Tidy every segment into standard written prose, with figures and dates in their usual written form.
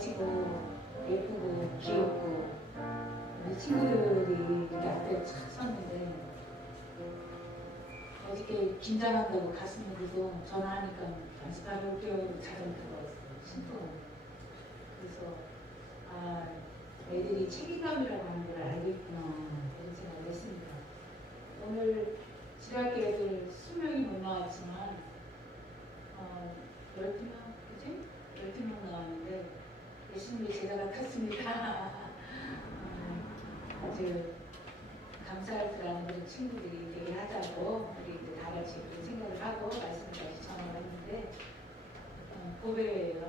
멋지고 예쁘고 귀엽고 우리 친구들이 이렇게 앞에 착 섰는데 어저께 긴장한다고 가슴으로도 전화하니까 바로 5개월 자전거가 신고 그래서 아 애들이 책임감이라고 하는 걸 알겠구나 이런 생각을 했습니다. 오늘 지학교 애들 20명이 못 나왔지만 12명? 그지? 12명 나왔는데 예수님의 제자가 탔습니다. 아주 감사할 줄 아는 그런 친구들이 얘기하자고 우리 이제 다 같이 그런 생각을 하고 말씀까지 전화를 했는데 고배예요.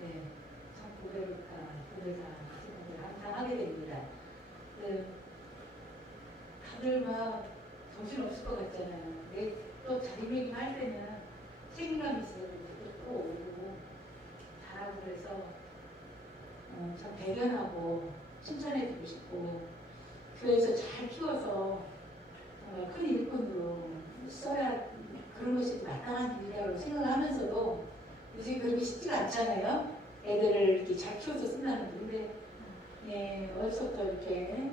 네, 참 고배다 생각을 항상 하게 됩니다. 네, 다들 막 정신없을 것 같잖아요. 또 자리매김할 때는 책임감이 있어요. 또 오고 잘하고 그래서 참 대견하고 칭찬해주고 싶고 교회에서 잘 키워서 정말 큰 일꾼으로 써야 그런 것이 마땅한 일이라고 생각하면서도 요새 그렇게 쉽지가 않잖아요. 애들을 이렇게 잘 키워서 쓴다는 게. 근데 예, 어려서부터 이렇게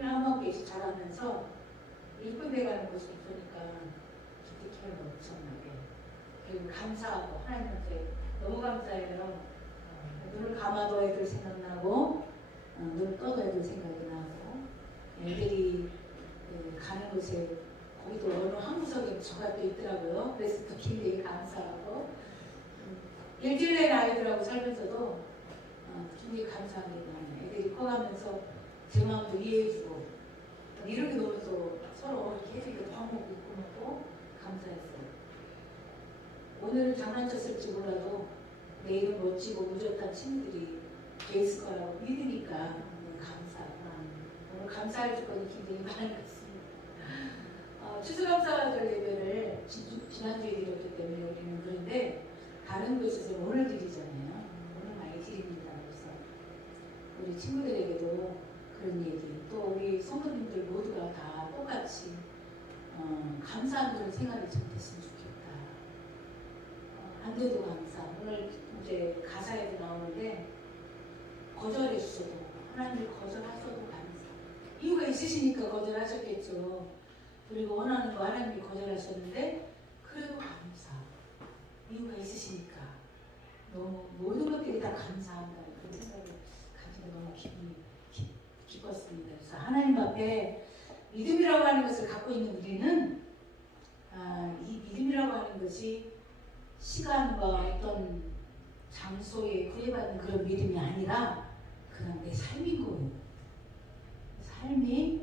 한번씩 자라면서 일꾼 돼가는 모습을 보니까 기특해요. 엄청나게. 그리고 감사하고 하나님한테 너무 감사해요. 눈을 감아도 애들 생각나고 눈을 떠도 애들 생각이 나고 애들이 가는 곳에 거기도 어느 한 구석에 저가 또 있더라고요. 그래서 또 굉장히 감사하고 일주일 된 아이들하고 살면서도 굉장히 감사합니다. 애들이 커가면서 제 마음도 이해해주고 이렇게 너무 서로 이렇게 해주니까 밥 먹고 입고 먹고 감사했어요. 오늘은 장난쳤을지 몰라도 내일은 멋지고 우젓한 친구들이 돼 있을 거라고 믿으니까 감사하고 오늘 감사할 조건이 굉장히 많은 것 같습니다. 추수감사절 예배를 지난주에 드렸기 때문에 우리는 그런데 다른 곳에서 오늘 드리잖아요. 오늘 많이 드립니다. 그래서 우리 친구들에게도 그런 얘기 또 우리 성도님들 모두가 다 똑같이 감사하는 그런 생활이 좀 됐으면 좋겠다. 안 돼도 감사. 오늘 이제 가사에도 나오는데 거절해 주셔도 하나님이 거절하셔도 감사. 이유가 있으시니까 거절하셨겠죠. 그리고 원하는 거 하나님이 거절하셨는데 그래도 감사. 이유가 있으시니까 너무 모든 것들이 다 감사한다는 그런 생각을 가지고 너무 기뻤습니다. 그래서 하나님 앞에 믿음이라고 하는 것을 갖고 있는 우리는 이 믿음이라고 하는 것이 시간과 어떤 장소에 구애받는 그런 믿음이 아니라 그냥 내 삶인 거예요. 삶이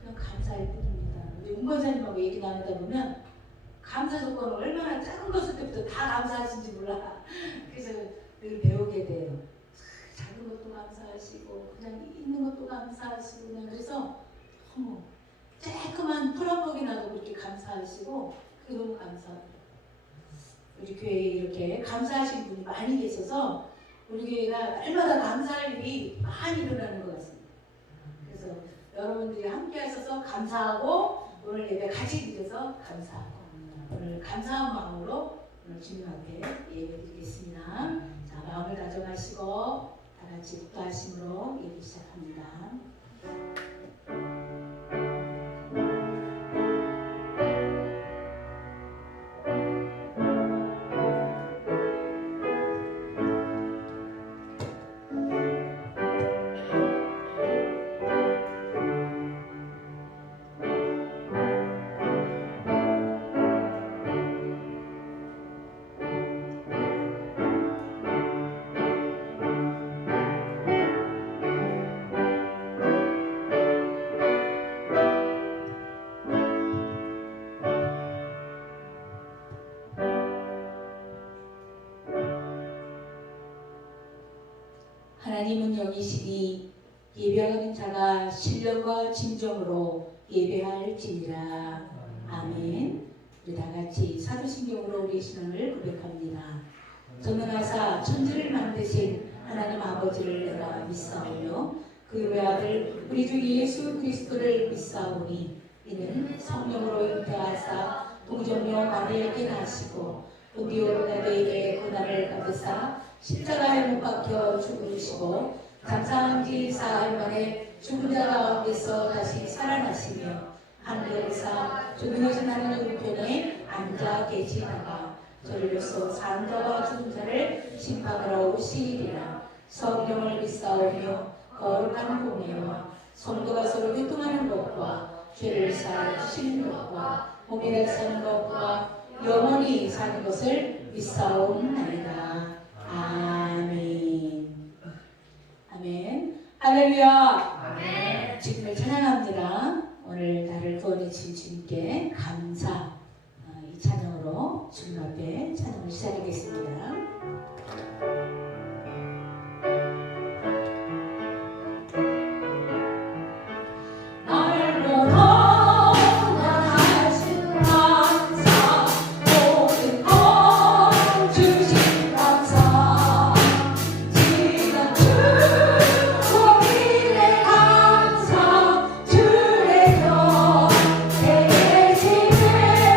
그냥 감사할 뿐입니다. 우리 운권사님하고 얘기 나누다 보면 감사 조건을 얼마나 작은 것일 때부터 다 감사하신지 몰라. 그래서 늘 배우게 돼요. 작은 것도 감사하시고 그냥 있는 것도 감사하시고 그냥 그래서 너무 조그만 풀한복이나도 그렇게 감사하시고 그게 너무 감사해요. 우리 교회에 이렇게 감사하시는 분이 많이 계셔서 우리 교회가 날마다 감사할 일이 많이 일어나는 것 같습니다. 그래서 여러분들이 함께 하셔서 감사하고 오늘 예배 같이 드려서 감사하고 오늘 감사한 마음으로 오늘 주님 앞에 예배 드리겠습니다. 자, 마음을 다져가시고 다 같이 기도하심으로 예배 시작합니다. 하나님은 영이시니 예배하는 자가 신령과 진정으로 예배할지니라. 아멘. 우리 다같이 사도신경으로 우리 신앙을 고백합니다. 전능하사 천지를 만드신 하나님 아버지를 내가 믿사오며 그 외아들 우리 주 예수 그리스도를 믿사오니 이는 성령으로 잉태하사 동정녀 마리아에게 나시고 우리 오르나베에게 고난을 받으사 십자가에 못 박혀 죽으시고 장사한지 사흘 만에 죽은 자 가운데서 다시 살아나시며 하늘에서 조명하신 하나님 우편에 앉아 계시다가 저리로서 사는 자와 죽은 자를 심판하러 오시리라. 성령을 믿사오며 거룩한 공예와 성도가 서로 교통하는 것과 죄를 사하여 주시는 것과 몸이 사는 것과 영원히 사는 것을 믿사옵나이다. 아멘. 아멘. 할렐루야. 아멘. 주님을 찬양합니다. 오늘 나를 구원해 주신 주님께 감사. 이 찬양으로 주님 앞에 찬양을 시작하겠습니다. 주의 곁에 계시네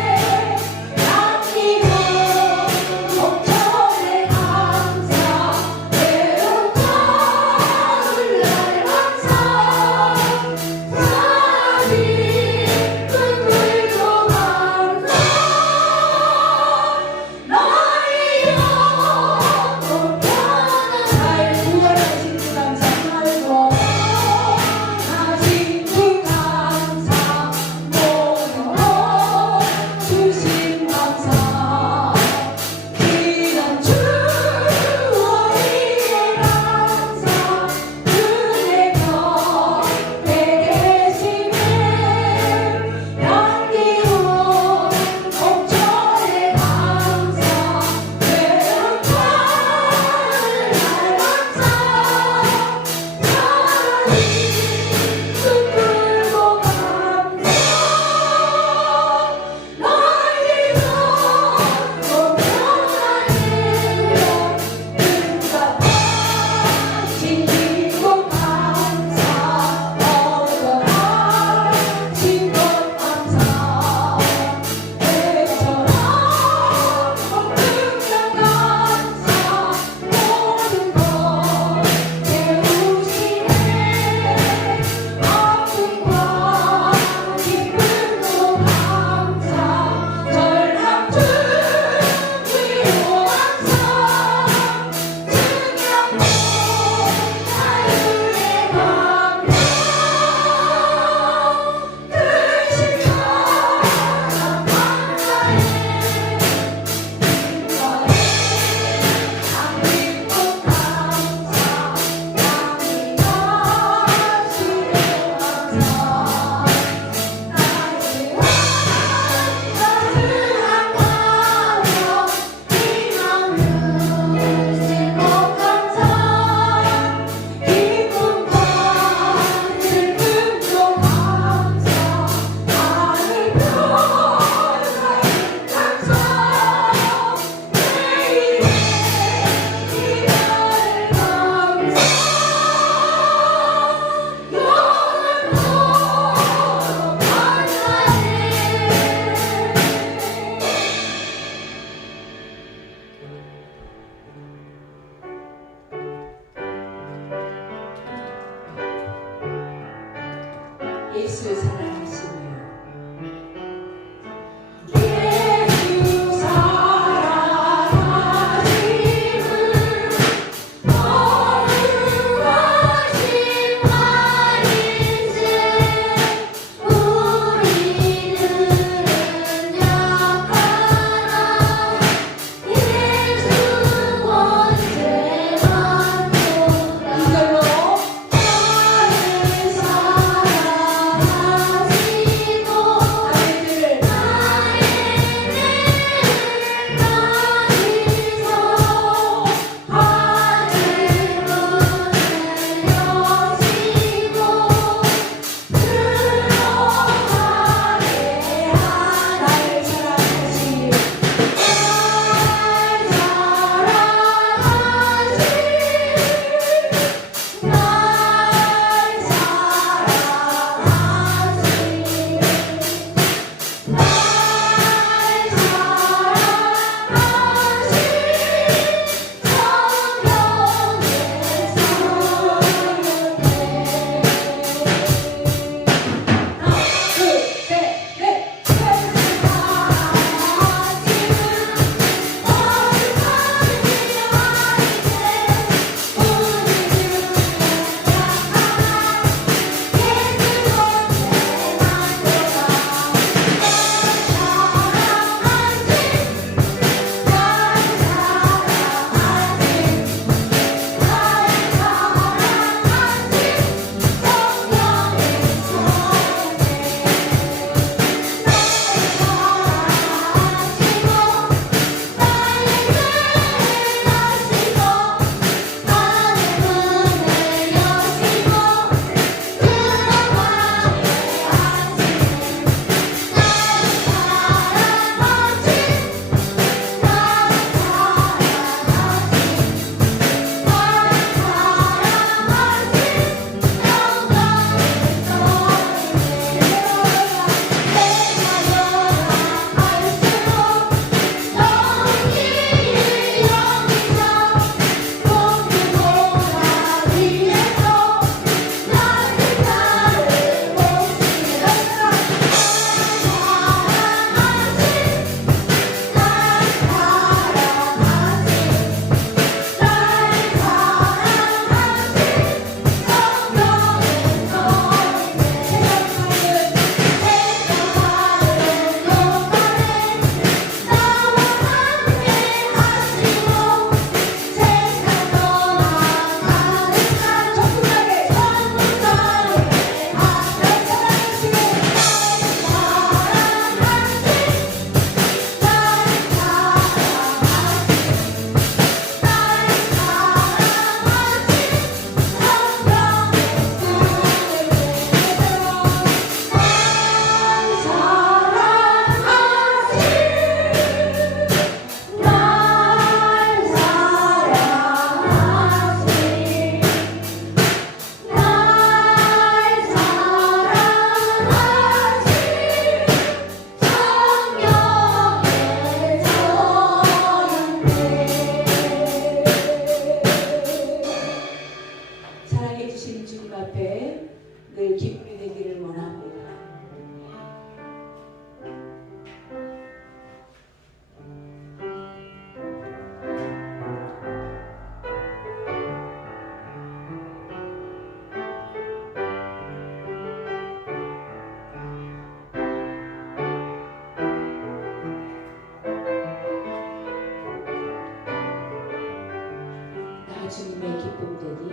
주님의 기쁨 되기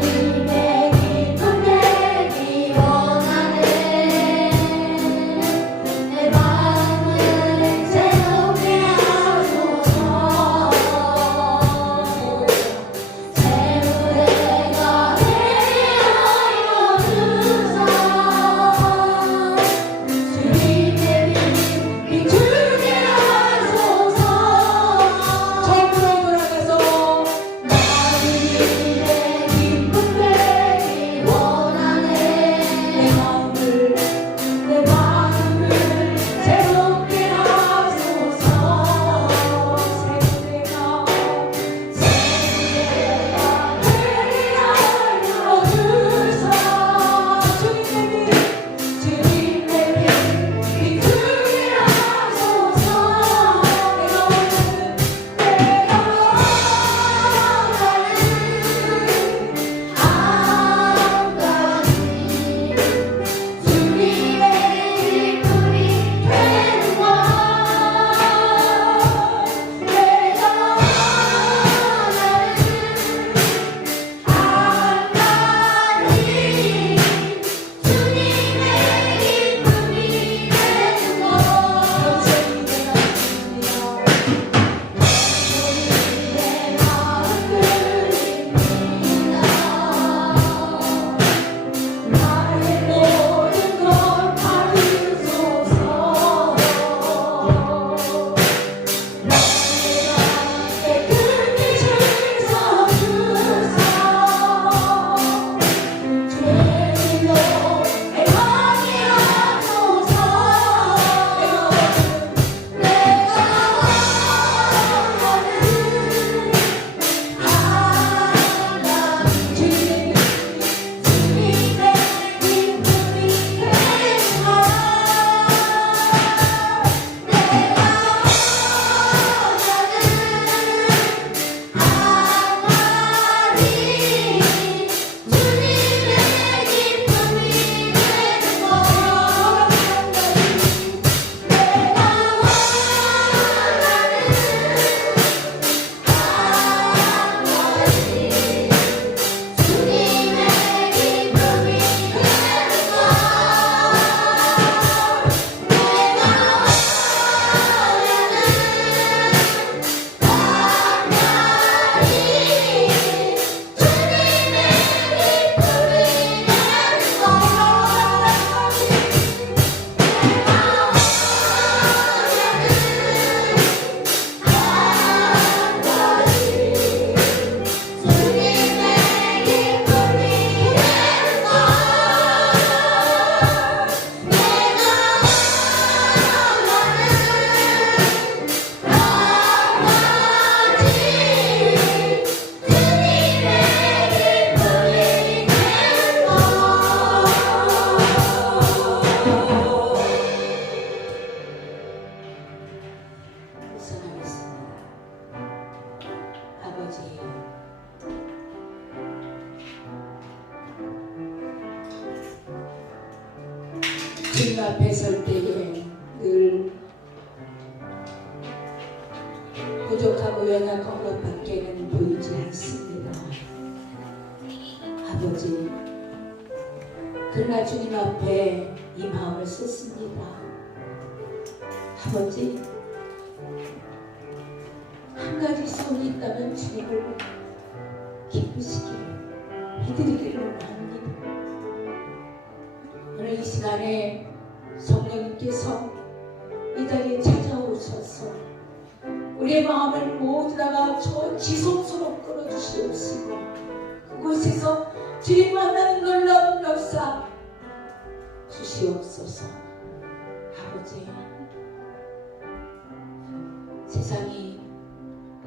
주님의 기쁨 되기 원하네. 내 마음을 새롭게 하소서. 새로 내가 되게 하여 주사. 주님의 빛 비추게 하소서. 처음으로 돌아가서 주님의 기쁨 되기 원하네. 내 마음을 새롭게 하소서. 새로 내가 되게 하여 주사. 주님의 빛 비추게 하소서. 내가 한 가지 주님의 기쁨이 되는 것. 내가 원하는 한 가지 주님의 기쁨이 되는 것. 내 마음을 입니다. 나의 모든 걸 받으소서. 나의 깨끗이 씻어주사. 죄로 해하게 하소서. 내가 원하는 주님의 기쁨이 되는 것. 내가 원하는 한 가지 주님의 기쁨이 되는 것. 내가 우선하겠습니다. 아버지, 주님 앞에 설 때에 늘 부족하고 연약한 것밖에는 보이지 않습니다. 아버지, 그러나 주님 앞에 이 마음을 쏟습니다. 아버지, 한 가지 소원이 있다면 주님을 기쁘시게 해드리기를 원합니다. 오늘 이 시간에 성령님께서 이 자리에 찾아오셔서 우리의 마음을 모두 다가 저 지성소로 끌어주시옵시고 그곳에서 주님 만나는 놀라운 역사 주시옵소서. 아버지, 세상이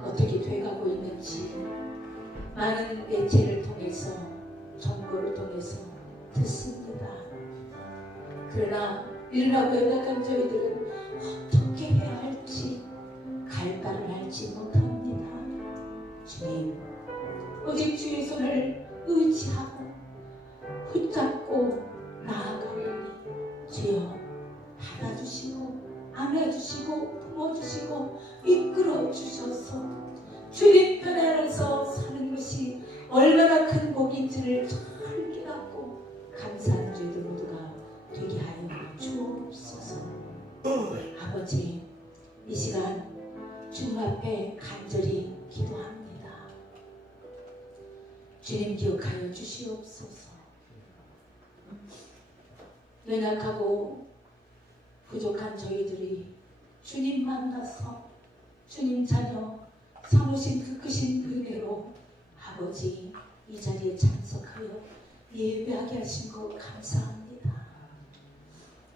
어떻게 돼가고 있는지 많은 매체를 통해서 정보를 통해서 듣습니다. 그러나 일어나고 연약한 저희들은 어떻게 해야 할지 갈바를 알지 못합니다. 주님, 오직 주의 손을 의지하고 붙잡고 나아가오니 주여 받아주시고 안아주시고 품어주시고 이끌어 주셔서 주님 편 안에서 사는 것이 얼마나 큰 복인지를 잘 깨닫고 감사하는 저희들 모두가 되게 하여 주옵소서. 아버지, 이 시간 주님 앞에 간절히 기도합니다. 주님 기억하여 주시옵소서. 연약하고 부족한 저희들이 주님 만나서 주님 자녀 삼으신 그 크신 은혜로 아버지 이 자리에 참석하여 예배하게 하신 것 감사합니다.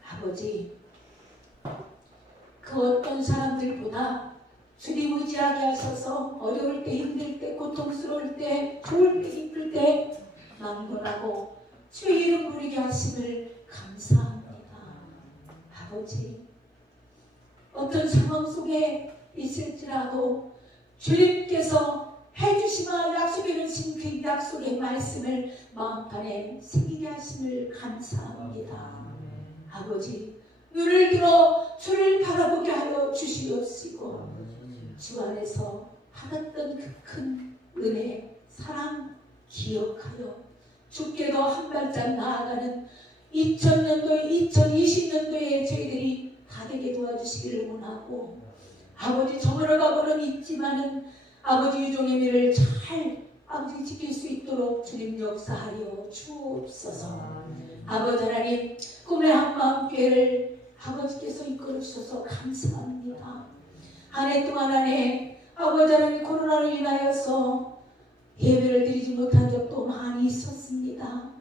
아버지, 그 어떤 사람들보다 주님 의지하게 하셔서 어려울 때, 힘들 때, 고통스러울 때, 좋을 때, 기쁠 때 막론하고 주의 이름 부르게 하심을 감사합니다. 아버지, 어떤 상황 속에 있을지라도 주님께서 해주시마 약속해 주신 그 약속의 말씀을 마음판에 새기게 하심을 감사합니다. 아버지, 눈을 들어 주를 바라보게 하여 주시옵시고 주 안에서 받았던 그 큰 은혜, 사랑 기억하여 주께도 한 발짝 나아가는 2000년도에 2020년도에 저희들이 다 되게 도와주시기를 원하고 아버지 저물어가고는 있지만은 아버지 유종의 미를 잘 아버지 지킬 수 있도록 주님 역사하여 주옵소서. 아버지 하나님 꿈의 한마음교회를 아버지께서 이끌어 주셔서 감사합니다. 한 해 동안 안에 아버지 하나님 코로나로 인하여서 예배를 드리지 못한 적도 많이 있었습니다.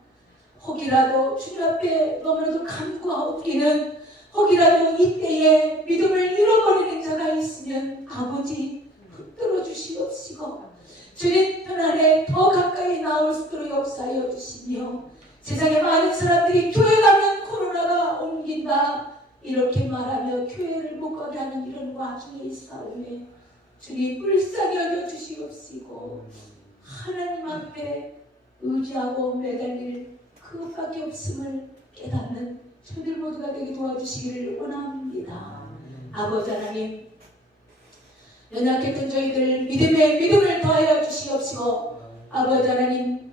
혹이라도 주님 앞에 너무나도 간구하옵기는 혹이라도 이때에 믿음을 잃어버리는 자가 있으면 아버지 붙들어 주시옵시고 주님 편 안에 더 가까이 나올 수 있도록 역사하여 주시며 세상에 많은 사람들이 교회 가면 코로나가 옮긴다 이렇게 말하며 교회를 못 가게 하는 이런 와중에 있사오매 주님 불쌍히 여겨 주시옵시고 하나님 앞에 의지하고 매달릴 그것밖에 없음을 깨닫는 저희들 모두가 되게 도와주시기를 원합니다. 아버지 하나님, 연약했던 저희들 믿음에 믿음을 더하여 주시옵시고 아버지 하나님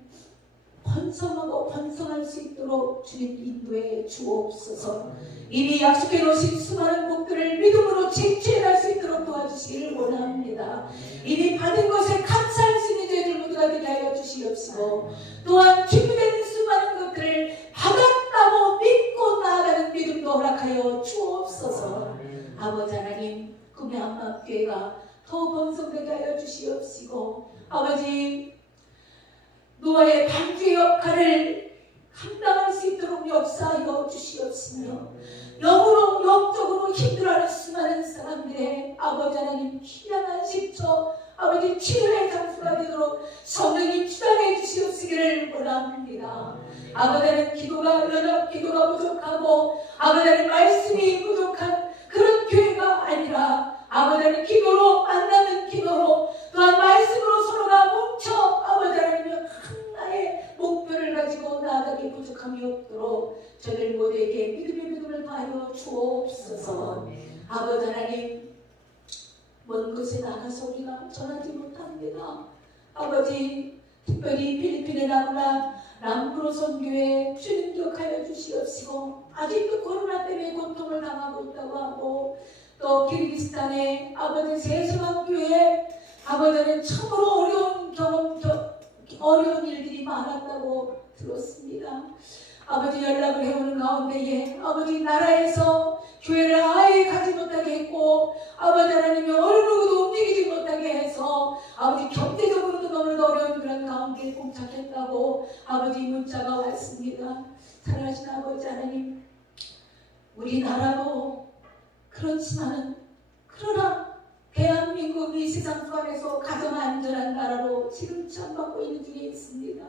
번성하고 번성할 수 있도록 주님 인도해 주옵소서. 이미 약속해 놓으신 수많은 복들을 믿음으로 쟁취해갈 수 있도록 도와주시기를 원합니다. 이미 받은 것에 감사할 수 있는 저희들 모두가 되게 하여 주시옵시고 또한 준비된 수많은 것들을 받았다고 믿고 나아가는 믿음도 허락하여 주옵소서. 아버지 하나님 꿈의 한마음교회가 더 번성되게 하여 주시옵시고 아버지 노아의 방주의 역할을 감당할 수 있도록 역사하여 주시옵시며 영으로 영적으로 힘들어하는 수많은 사람들의 아버지 하나님 귀한 안식처 아버지 치유의 장소가 되도록 성령님 주관해 주시옵시기를 원합니다. 아버지 하나님 기도가 부족하고 아버지 하나님 말씀이 부족한 그런 교회가 아니라 아버지 하나님 기도로 만나는 기도로 또한 말씀으로 서로가 뭉쳐 아버지 하나님 하나의 목표를 가지고 나아가기 부족함이 없도록 저들 모두에게 믿음의 믿음을 더하여 주옵소서. 아버지 하나님 먼 곳에 나가서 우리가 전하지 못합니다. 아버지 특별히 필리핀에 나거나 남부로 선교에 주님 기억하여 주시옵시고 아직도 코로나 때문에 고통을 당하고 있다고 하고 또 키르기스탄에 아버지 세수학교에 아버지는 참으로 어려운 일들이 많았다고 들었습니다. 아버지 연락을 해오는 가운데에 아버지 나라에서 교회를 아예 가지 못하게 했고 아버지 하나님이 어느 누구도 움직이지 못하게 해서 아버지 경제적으로도 너무 어려운 그런 가운데에 봉착했다고 아버지 문자가 왔습니다. 사랑하신 아버지 하나님 우리나라도 그렇지만은 그러나 대한민국이 세상 속에서 가장 안전한 나라로 지금 칭받고 있는 중에 있습니다.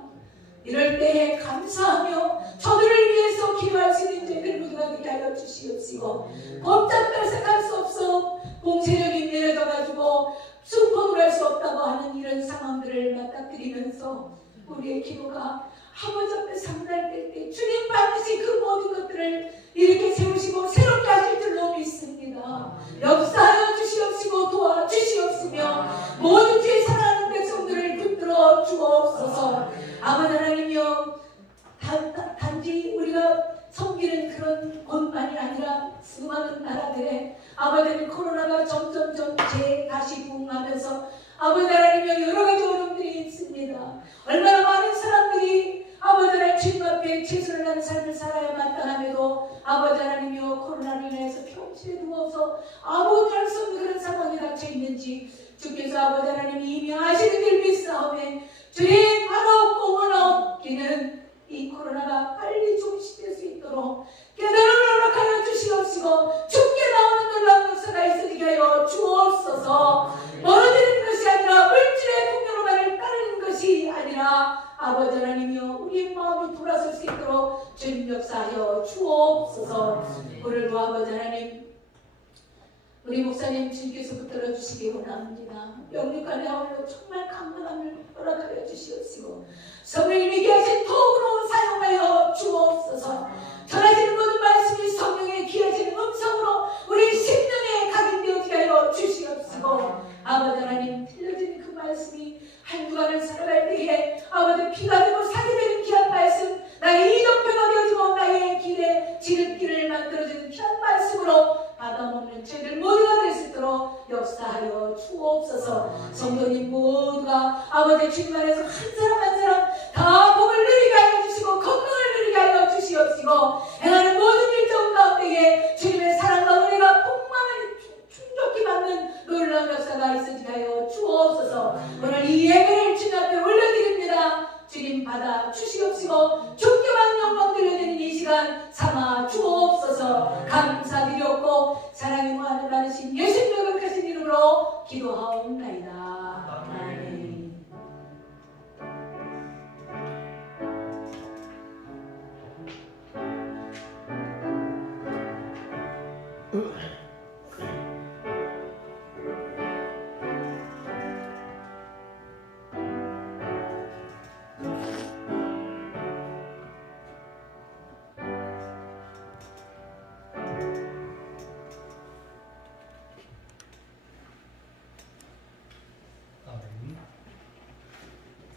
이럴 때에 감사하며 저들을 위해서 기도할 수 있는 저희들 모두가 되게 하여 주시옵시고 범접별색할 수 없어 공세력이 내려져가지고 수포를 할 수 없다고 하는 이런 상황들을 맞닥뜨리면서 우리의 기도가 아버지 앞에 상달될 때 주님 반드시 그 모든 것들을 이렇게 세우시고 새롭게 하실 줄로 믿습니다. 역사하여 주시옵시고 도와주시옵시며 모든 죄 가운데 아버지는 코로나가 점점점 다시 부흥하면서 아버지 하나님의 여러 가지 어려움들이 있습니다. 얼마나 많은 사람들이 아버지 하나님 주님 앞에 최선을 다하는 삶을 살아야 마땅함에도 아버지 하나님이여 코로나로 인해서 병실에 누워서 아무것도 할 수 없는 그런 상황에 닥쳐 있는지 주께서 아버지 하나님 이미 아시는 줄 믿사오매 주의 바로 꿈을 얻기는 이 코로나가 빨리 종식될 수 있도록 깨달음을 허락하여 주시옵시고 죽게 나오는 놀라운 역사가 있어지게 하여 주옵소서. 멀어지는 것이 아니라 물질의 풍요로만을 따르는 것이 아니라 아버지 하나님이여 우리의 마음이 돌아설 수 있도록 주님 역사하여 주옵소서. 오늘도 아버지 하나님 우리 목사님 주님께서 붙들어 주시기 원합니다. 영육간에 아울러 정말 강건함을 허락하여 주시옵시고 성령님이 귀하신 도구로 사용하여 주옵소서. 전하시는 모든 말씀이 성령의 귀하신 음성으로 우리 심령에 각인되어지게 하여 주시옵시고 아버지 하나님 들려진 그 말씀이 한 주간을 살아갈 때에 아버지 피가 되고 살이 되는 귀한 말씀 나의 이정표가 되어지고 나의 길에 지름길을 만들어주는 귀한 말씀으로 받아먹는 죄들 모두가 될 수 있도록 역사하여 주옵소서. 성도님 모두가 아버지 주님 안에서 한 사람 한 사람 다 복을 누리게 하여 주시고 건강을 누리게 하여 주시옵시고 행하는 모든 일정 가운데에 주님의 사랑과 은혜가 풍만한 충족히 받는 놀라운 역사가 있어지게 하여 주옵소서. 오늘 이 예배를 주님 앞에 올려드립니다. 주님 받아 주시옵시고 주께만 영광 드려드리는 이 시간 삼아 주옵소서. 감사드렸고 사랑이 무한을 많으신 예수님의 거룩하신 이름으로 기도하옵나이다. 아멘.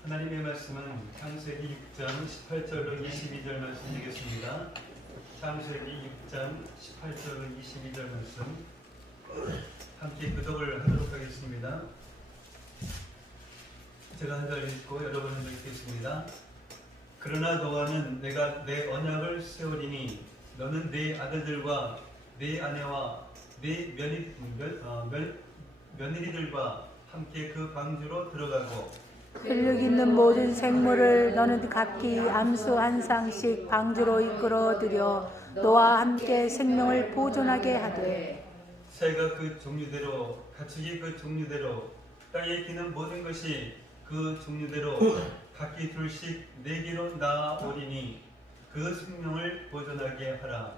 하나님의 말씀은 창세기 6장 18절로 22절 말씀 되겠습니다. 창세기 6장 18절로 22절 말씀 함께 교독을 하도록 하겠습니다. 제가 한 절 읽고 여러분은 읽겠습니다. 그러나 너와는 내가 내 언약을 세우리니 너는 네 아들들과 네 아내와 네 며느리들과 함께 그 방주로 들어가고 근력 있는 모든 생물을 너는 각기 암수 한 쌍씩 방주로 이끌어들여 너와 함께 생명을 보존하게 하되 새가 그 종류대로 가축이 그 종류대로 땅에 기는 모든 것이 그 종류대로 각기 둘씩 네 개로 나아오리니 그 생명을 보존하게 하라.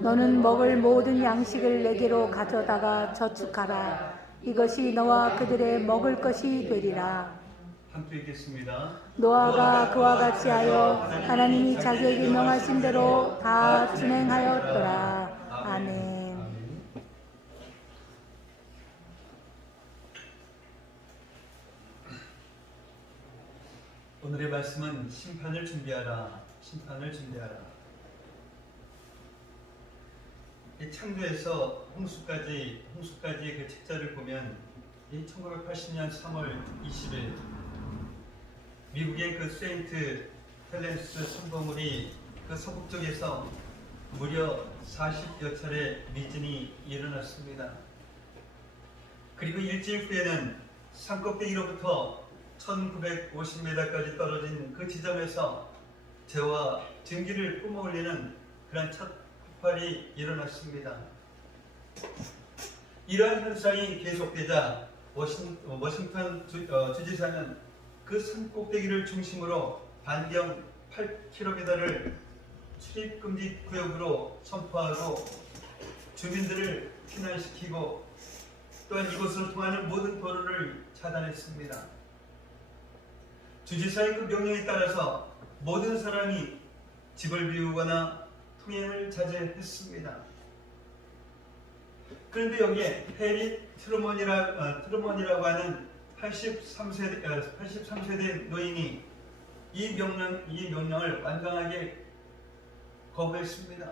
너는 먹을 모든 양식을 내게로 가져다가 저축하라. 이것이 너와 그들의 먹을 것이 되리라. 함께 읽겠습니다. 노아가 그와 같이 하여 하나님이 자기에게 명하신 대로 다 준행하였더라. 아멘. 오늘의 말씀은 심판을 준비하라. 심판을 준비하라. 이 창조에서 홍수까지의 그 책자를 보면 이 1980년 3월 20일 미국의 그 세인트 헬렌스 성거물이 그 서북쪽에서 무려 40여 차례 미진이 일어났습니다. 그리고 일주일 후에는 산꼭대기로부터 1950m까지 떨어진 그 지점에서 재와 증기를 뿜어올리는 그런 첫 폭발이 일어났습니다. 이러한 현상이 계속되자 워싱턴 주지사는 그 산꼭대기를 중심으로 반경 8km를 출입금지 구역으로 선포하고 주민들을 피난시키고 또한 이곳으로 통하는 모든 도로를 차단했습니다. 주지사의 그 명령에 따라서 모든 사람이 집을 비우거나 통행을 자제했습니다. 그런데 여기에 해리 트루먼이라고 하는 83세대 노인이 이 명령을 완강하게 거부했습니다.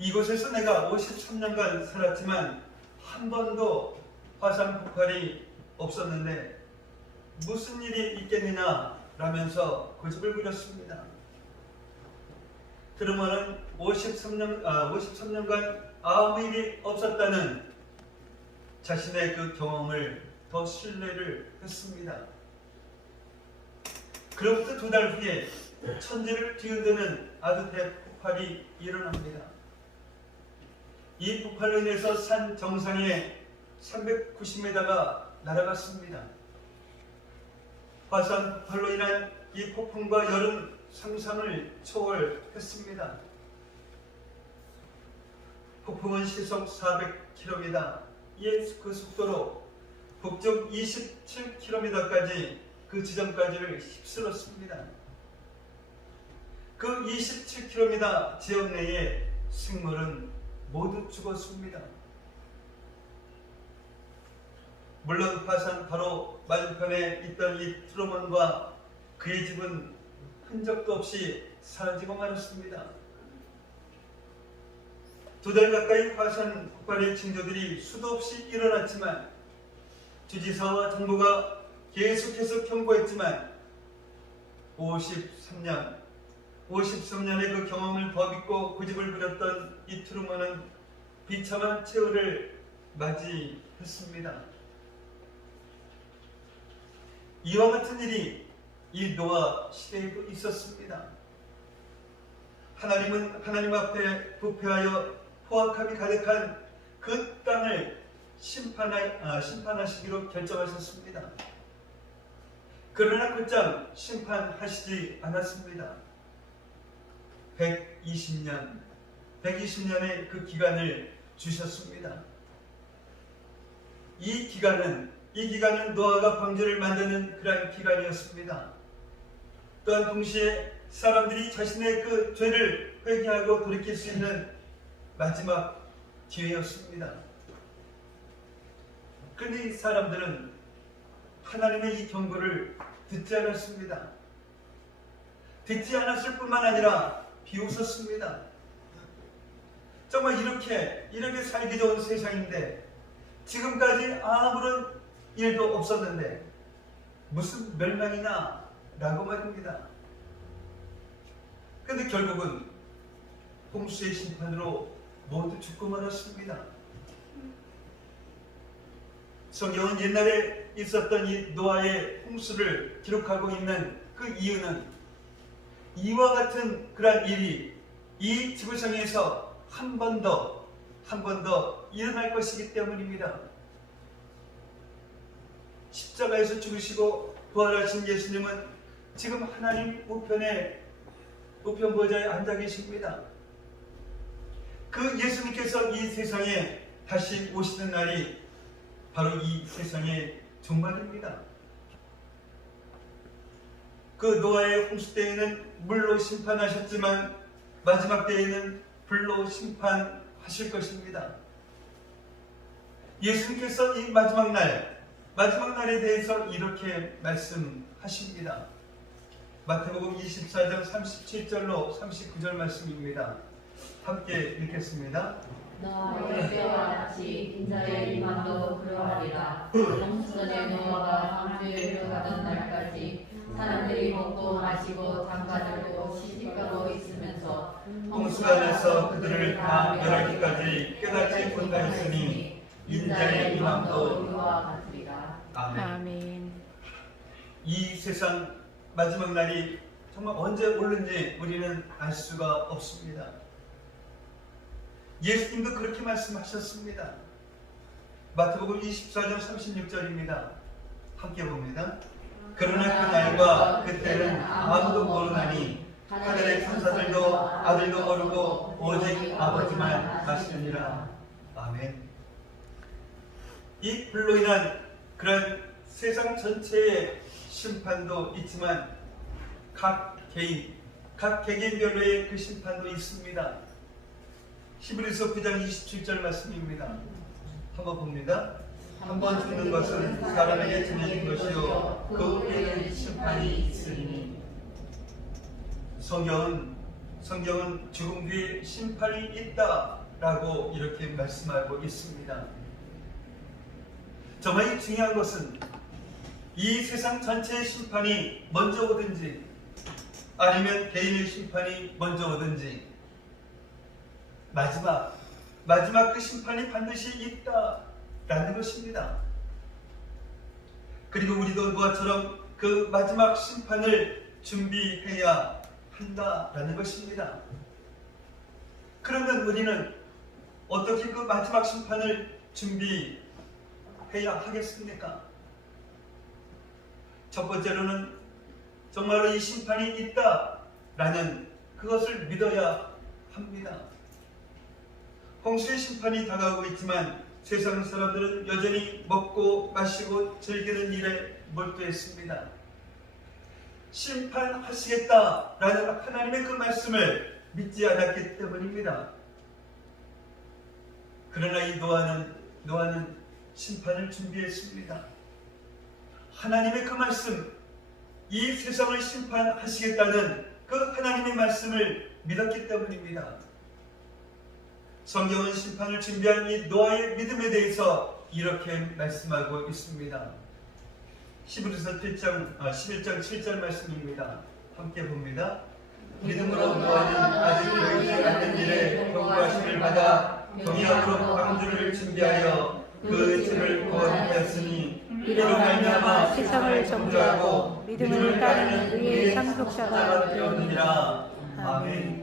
이곳에서 내가 53년간 살았지만 한 번도 화산 폭발이 없었는데 무슨 일이 있겠느냐 라면서 고집을 부렸습니다. 그러면은 53년간 아무 일이 없었다는 자신의 그 경험을 더 신뢰를 했습니다. 그로부터 2달 후에 천지를 뒤흔드는 아주 대폭발이 일어납니다. 이 폭발로 인해서 산 정상에 390m가 날아갔습니다. 화산 폭발로 인한 이 폭풍과 여름 상상을 초월했습니다. 폭풍은 시속 400km, 그 속도로 북쪽 27km까지 그 지점까지를 휩쓸었습니다. 그 27km 지역 내에 생물은 모두 죽었습니다. 물론 화산 바로 맞은편에 있던 이 트루먼과 그의 집은 흔적도 없이 사라지고 말았습니다. 2달 가까이 화산 폭발의 징조들이 수도 없이 일어났지만 주지사와 정부가 계속해서 경고했지만 53년의 그 경험을 더 믿고 고집을 부렸던 이 트루먼은 비참한 최후를 맞이했습니다. 이와 같은 일이 이 노아 시대에도 있었습니다. 하나님 앞에 부패하여 포악함이 가득한 그 땅을 심판하시기로 결정하셨습니다. 그러나 곧장 심판하시지 않았습니다. 120년의 그 기간을 주셨습니다. 이 기간은 노아가 방주를 만드는 그러한 기간이었습니다. 또한 동시에 사람들이 자신의 그 죄를 회개하고 돌이킬 수 있는 마지막 기회였습니다. 그런데 이 사람들은 하나님의 이 경고를 듣지 않았습니다. 듣지 않았을 뿐만 아니라 비웃었습니다. 정말 이렇게 살기 좋은 세상인데 지금까지 아무런 일도 없었는데 무슨 멸망이냐 라고 말입니다. 그런데 결국은 홍수의 심판으로 모두 죽고 말았습니다. 성경은 옛날에 있었던 이 노아의 홍수를 기록하고 있는 그 이유는 이와 같은 그러한 일이 이 지구상에서 한 번 더 일어날 것이기 때문입니다. 십자가에서 죽으시고 부활하신 예수님은 지금 하나님 우편 보좌에 앉아 계십니다. 그 예수님께서 이 세상에 다시 오시는 날이 바로 이 세상의 종말입니다. 그 노아의 홍수 때에는 물로 심판하셨지만 마지막 때에는 불로 심판하실 것입니다. 예수님께서 이 마지막 날에 대해서 이렇게 말씀하십니다. 마태복음 24장 37절로 39절 말씀입니다. 함께 읽겠습니다. 너의 때와 같이 인자의 임함도 그러하리라. 홍수전에 노아가 방주에 들어가던 날까지 사람들이 먹고 마시고 장가들고 시집가고 있으면서 홍수가 나서 그들을 다 멸하기까지 깨닫지 못하였으니 인자의 임함도 이와 같으리라. 아멘. 아멘. 이 세상 마지막 날이 정말 언제 오는지 우리는 알 수가 없습니다. 예수님도 그렇게 말씀하셨습니다. 마태복음 24장 36절입니다. 함께 봅니다. 그러나 그 날과 그때는 아무도 모르나니 하늘의 천사들도 아들도 모르고 오직 아버지만 아시느니라. 아멘. 이 불로 인한 그런 세상 전체의 심판도 있지만 각 개개인별로의 그 심판도 있습니다. 히브리서 9장 27절 말씀입니다. 한번 봅니다. 한번 죽는 것은 사람에게 정해진 것이요 그 후에는 심판이 있으리니. 성경은 죽음 뒤에 심판이 있다 라고 이렇게 말씀하고 있습니다. 정말 중요한 것은 이 세상 전체의 심판이 먼저 오든지 아니면 개인의 심판이 먼저 오든지 마지막 그 심판이 반드시 있다라는 것입니다. 그리고 우리도 노아처럼 그 마지막 심판을 준비해야 한다라는 것입니다. 그러면 우리는 어떻게 그 마지막 심판을 준비해야 하겠습니까? 첫 번째로는 정말로 이 심판이 있다라는 그것을 믿어야 합니다. 홍수의 심판이 다가오고 있지만 세상 사람들은 여전히 먹고 마시고 즐기는 일에 몰두했습니다. 심판하시겠다라는 하나님의 그 말씀을 믿지 않았기 때문입니다. 그러나 이 노아는 심판을 준비했습니다. 하나님의 그 말씀, 이 세상을 심판하시겠다는 그 하나님의 말씀을 믿었기 때문입니다. 성경은 심판을 준비한 이 노아의 믿음에 대해서 이렇게 말씀하고 있습니다. 히브리서 11장 7절 말씀입니다. 함께 봅니다. 믿음으로 노아는 아직 보이지 않는 일에 경고하심을 받아 경외함으로 방주를 준비하여 그 집을 구원하였으니 이로 말미암아 세상을 정죄하고 믿음을 따르는 의의 상속자가 되었느니라. 아멘.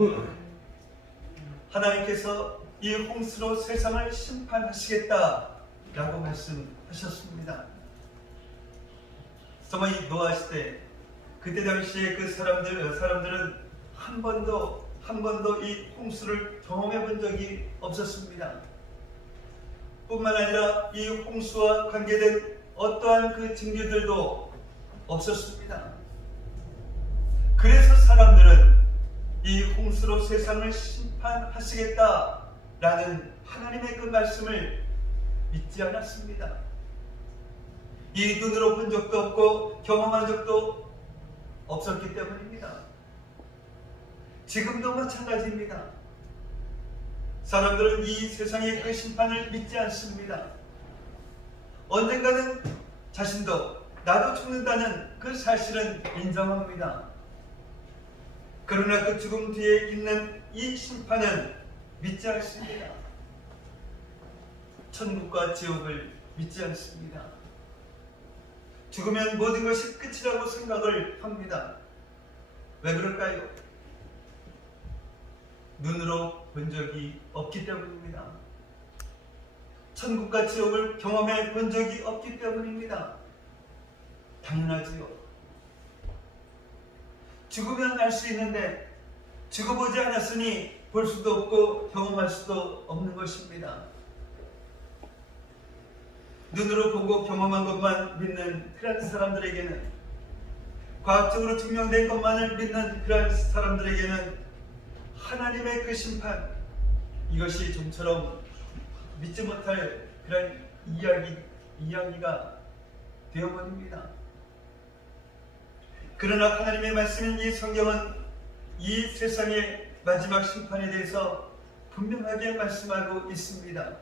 하나님께서 이 홍수로 세상을 심판하시겠다라고 말씀하셨습니다. 정말 이 노아 시대 그때 당시에 그 사람들은 한 번도 이 홍수를 경험해 본 적이 없었습니다. 뿐만 아니라 이 홍수와 관계된 어떠한 그 징조들도 없었습니다. 그래서 사람들은 이 홍수로 세상을 심판하시겠다라는 하나님의 그 말씀을 믿지 않았습니다. 이 눈으로 본 적도 없고 경험한 적도 없었기 때문입니다. 지금도 마찬가지입니다. 사람들은 이 세상의 그 심판을 믿지 않습니다. 언젠가는 자신도 나도 죽는다는 그 사실은 인정합니다. 그러나 그 죽음 뒤에 있는 이 심판은 믿지 않습니다. 천국과 지옥을 믿지 않습니다. 죽으면 모든 것이 끝이라고 생각을 합니다. 왜 그럴까요? 눈으로 본 적이 없기 때문입니다. 천국과 지옥을 경험해 본 적이 없기 때문입니다. 당연하지요. 죽으면 알 수 있는데 죽어보지 않았으니 볼 수도 없고 경험할 수도 없는 것입니다. 눈으로 보고 경험한 것만 믿는 그런 사람들에게는, 과학적으로 증명된 것만을 믿는 그런 사람들에게는 하나님의 그 심판, 이것이 좀처럼 믿지 못할 그런 이야기가 되어버립니다. 그러나 하나님의 말씀인 이 성경은 이 세상의 마지막 심판에 대해서 분명하게 말씀하고 있습니다.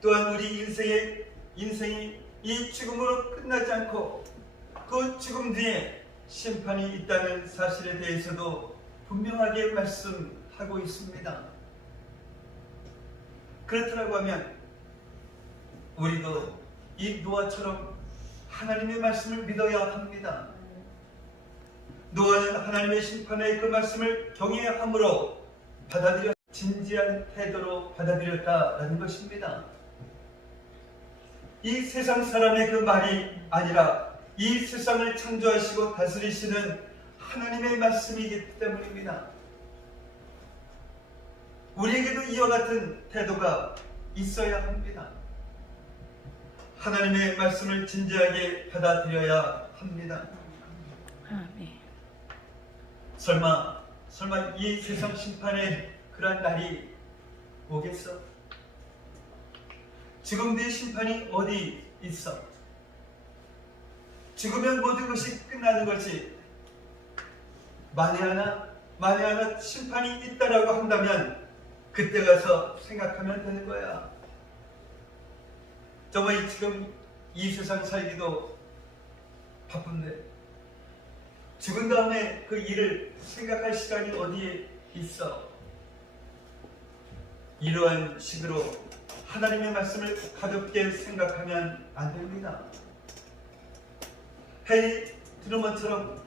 또한 우리 인생이 이 죽음으로 끝나지 않고 그 죽음 뒤에 심판이 있다는 사실에 대해서도 분명하게 말씀하고 있습니다. 그렇다고 하면 우리도 이 노아처럼 하나님의 말씀을 믿어야 합니다. 노아는 하나님의 심판의 그 말씀을 경외함으로 받아들여 진지한 태도로 받아들였다라는 것입니다. 이 세상 사람의 그 말이 아니라 이 세상을 창조하시고 다스리시는 하나님의 말씀이기 때문입니다. 우리에게도 이와 같은 태도가 있어야 합니다. 하나님의 말씀을 진지하게 받아들여야 합니다. 아멘. 설마 이 세상 심판의 그러한 날이 오겠어? 죽음 뒤의 심판이 어디 있어? 죽으면 모든 것이 끝나는 것이, 만에 하나 심판이 있다라고 한다면 그때 가서 생각하면 되는 거야. 정말 지금 이 세상 살기도 바쁜데 죽은 다음에 그 일을 생각할 시간이 어디에 있어? 이러한 식으로 하나님의 말씀을 가볍게 생각하면 안 됩니다. 헤이 트루먼처럼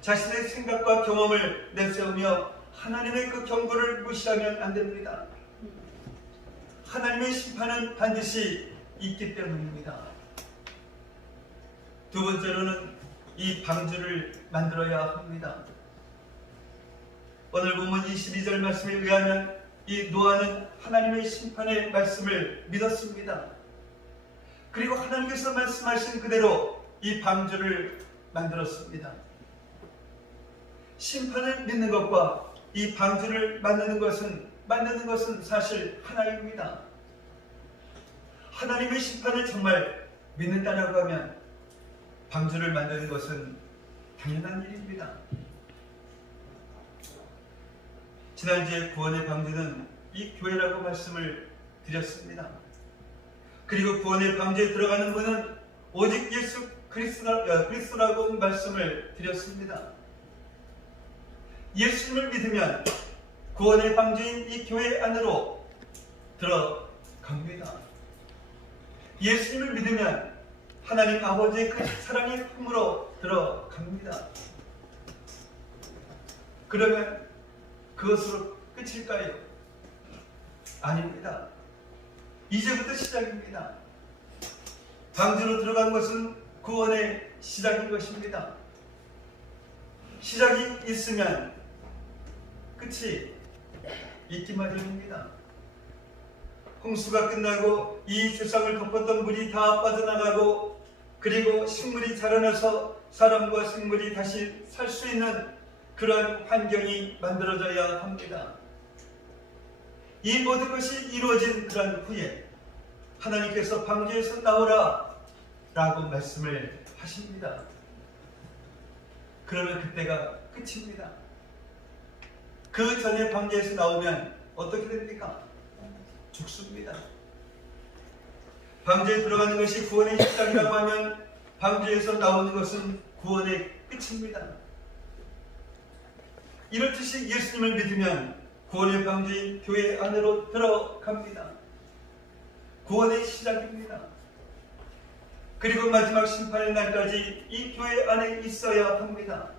자신의 생각과 경험을 내세우며 하나님의 그 경고를 무시하면 안 됩니다. 하나님의 심판은 반드시 있기 때문입니다. 두 번째로는 이 방주를 만들어야 합니다. 오늘 본문 22절 말씀에 의하면 이 노아는 하나님의 심판의 말씀을 믿었습니다. 그리고 하나님께서 말씀하신 그대로 이 방주를 만들었습니다. 심판을 믿는 것과 이 방주를 만드는 것은 사실 하나입니다. 하나님의 심판을 정말 믿는다라고 하면 방주를 만드는 것은 당연한 일입니다. 지난주에 구원의 방주는 이 교회라고 말씀을 드렸습니다. 그리고 구원의 방주에 들어가는 분은 오직 예수 그리스도라고 말씀을 드렸습니다. 예수님을 믿으면 구원의 방주인 이 교회 안으로 들어갑니다. 예수님을 믿으면 하나님 아버지의 그 사랑의 품으로 들어갑니다. 그러면 그것으로 끝일까요? 아닙니다. 이제부터 시작입니다. 방주로 들어간 것은 구원의 시작인 것입니다. 시작이 있으면 끝이 있기 마련입니다. 홍수가 끝나고 이 세상을 덮었던 물이 다 빠져나가고 그리고 식물이 자라나서 사람과 생물이 다시 살 수 있는 그러한 환경이 만들어져야 합니다. 이 모든 것이 이루어진 그러한 후에 하나님께서 방주에서 나오라 라고 말씀을 하십니다. 그러면 그때가 끝입니다. 그 전에 방주에서 나오면 어떻게 됩니까? 죽습니다. 방주에 들어가는 것이 구원의 시작이라고 하면 방주에서 나오는 것은 구원의 끝입니다. 이렇듯이 예수님을 믿으면 구원의 방주인 교회 안으로 들어갑니다. 구원의 시작입니다. 그리고 마지막 심판의 날까지 이 교회 안에 있어야 합니다.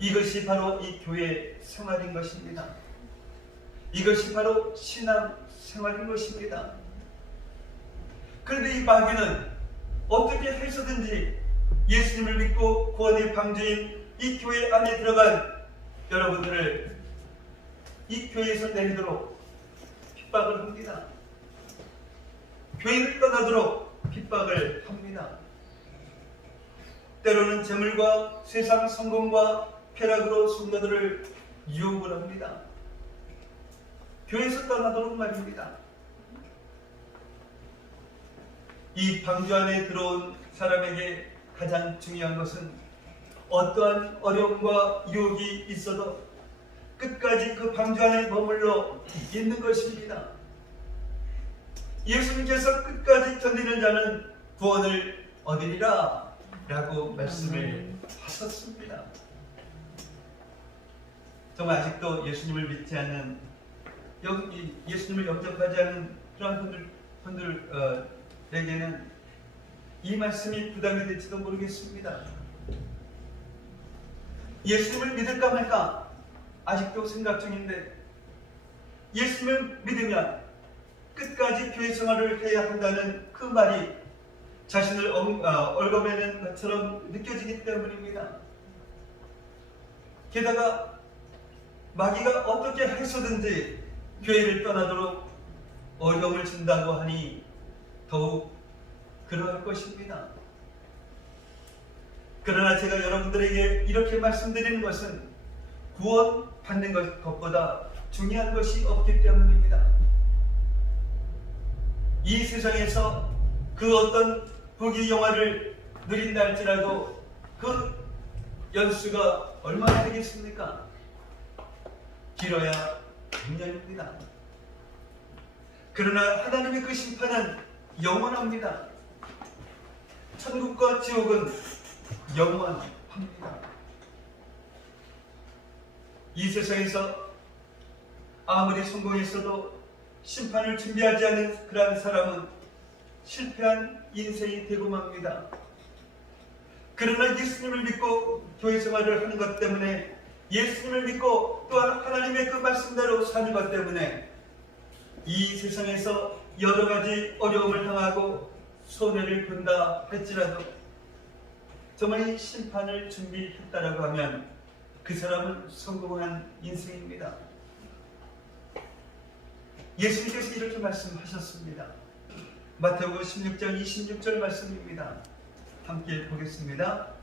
이것이 바로 이 교회 생활인 것입니다. 이것이 바로 신앙 생활인 것입니다. 그런데 이 마귀는 어떻게 해서든지 예수님을 믿고 구원의 방주인 이 교회 안에 들어간 여러분들을 이 교회에서 내리도록 핍박을 합니다. 교회를 떠나도록 핍박을 합니다. 때로는 재물과 세상 성공과 쾌락으로 성도들을 유혹을 합니다. 교회에서 떠나도록 말입니다. 이 방주 안에 들어온 사람에게 가장 중요한 것은 어떠한 어려움과 유혹이 있어도 끝까지 그 방주 안에 머물러 있는 것입니다. 예수님께서 끝까지 견디는 자는 구원을 얻으리라 라고 말씀을 하셨습니다. 정말 아직도 예수님을 믿지 않는, 예수님을 영접하지 않는 그런 분들에게는 이 말씀이 부담이 될지도 모르겠습니다. 예수님을 믿을까 말까 아직도 생각 중인데, 예수님을 믿으면 끝까지 교회 생활을 해야 한다는 그 말이 자신을 얽어매는 것처럼 느껴지기 때문입니다. 게다가 마귀가 어떻게 해서든지 교회를 떠나도록 어려움을 준다고 하니 더욱 그러할 것입니다. 그러나 제가 여러분들에게 이렇게 말씀드리는 것은 구원 받는 것보다 중요한 것이 없기 때문입니다. 이 세상에서 그 어떤 부귀 영화를 누린다 할지라도 그 연수가 얼마나 되겠습니까? 길어야 작년입니다. 그러나 하나님의 그 심판은 영원합니다. 천국과 지옥은 영원합니다. 이 세상에서 아무리 성공했어도 심판을 준비하지 않은 그러한 사람은 실패한 인생이 되고 맙니다. 그러나 예수님을 믿고 교회 생활을 하는 것 때문에, 예수님을 믿고 또한 하나님의 그 말씀대로 사는 것 때문에 이 세상에서 여러 가지 어려움을 당하고 손해를 본다 할지라도 정말 이 심판을 준비했다라고 하면 그 사람은 성공한 인생입니다. 예수님께서 이렇게 말씀하셨습니다. 마태복음 16장 26절 말씀입니다. 함께 보겠습니다.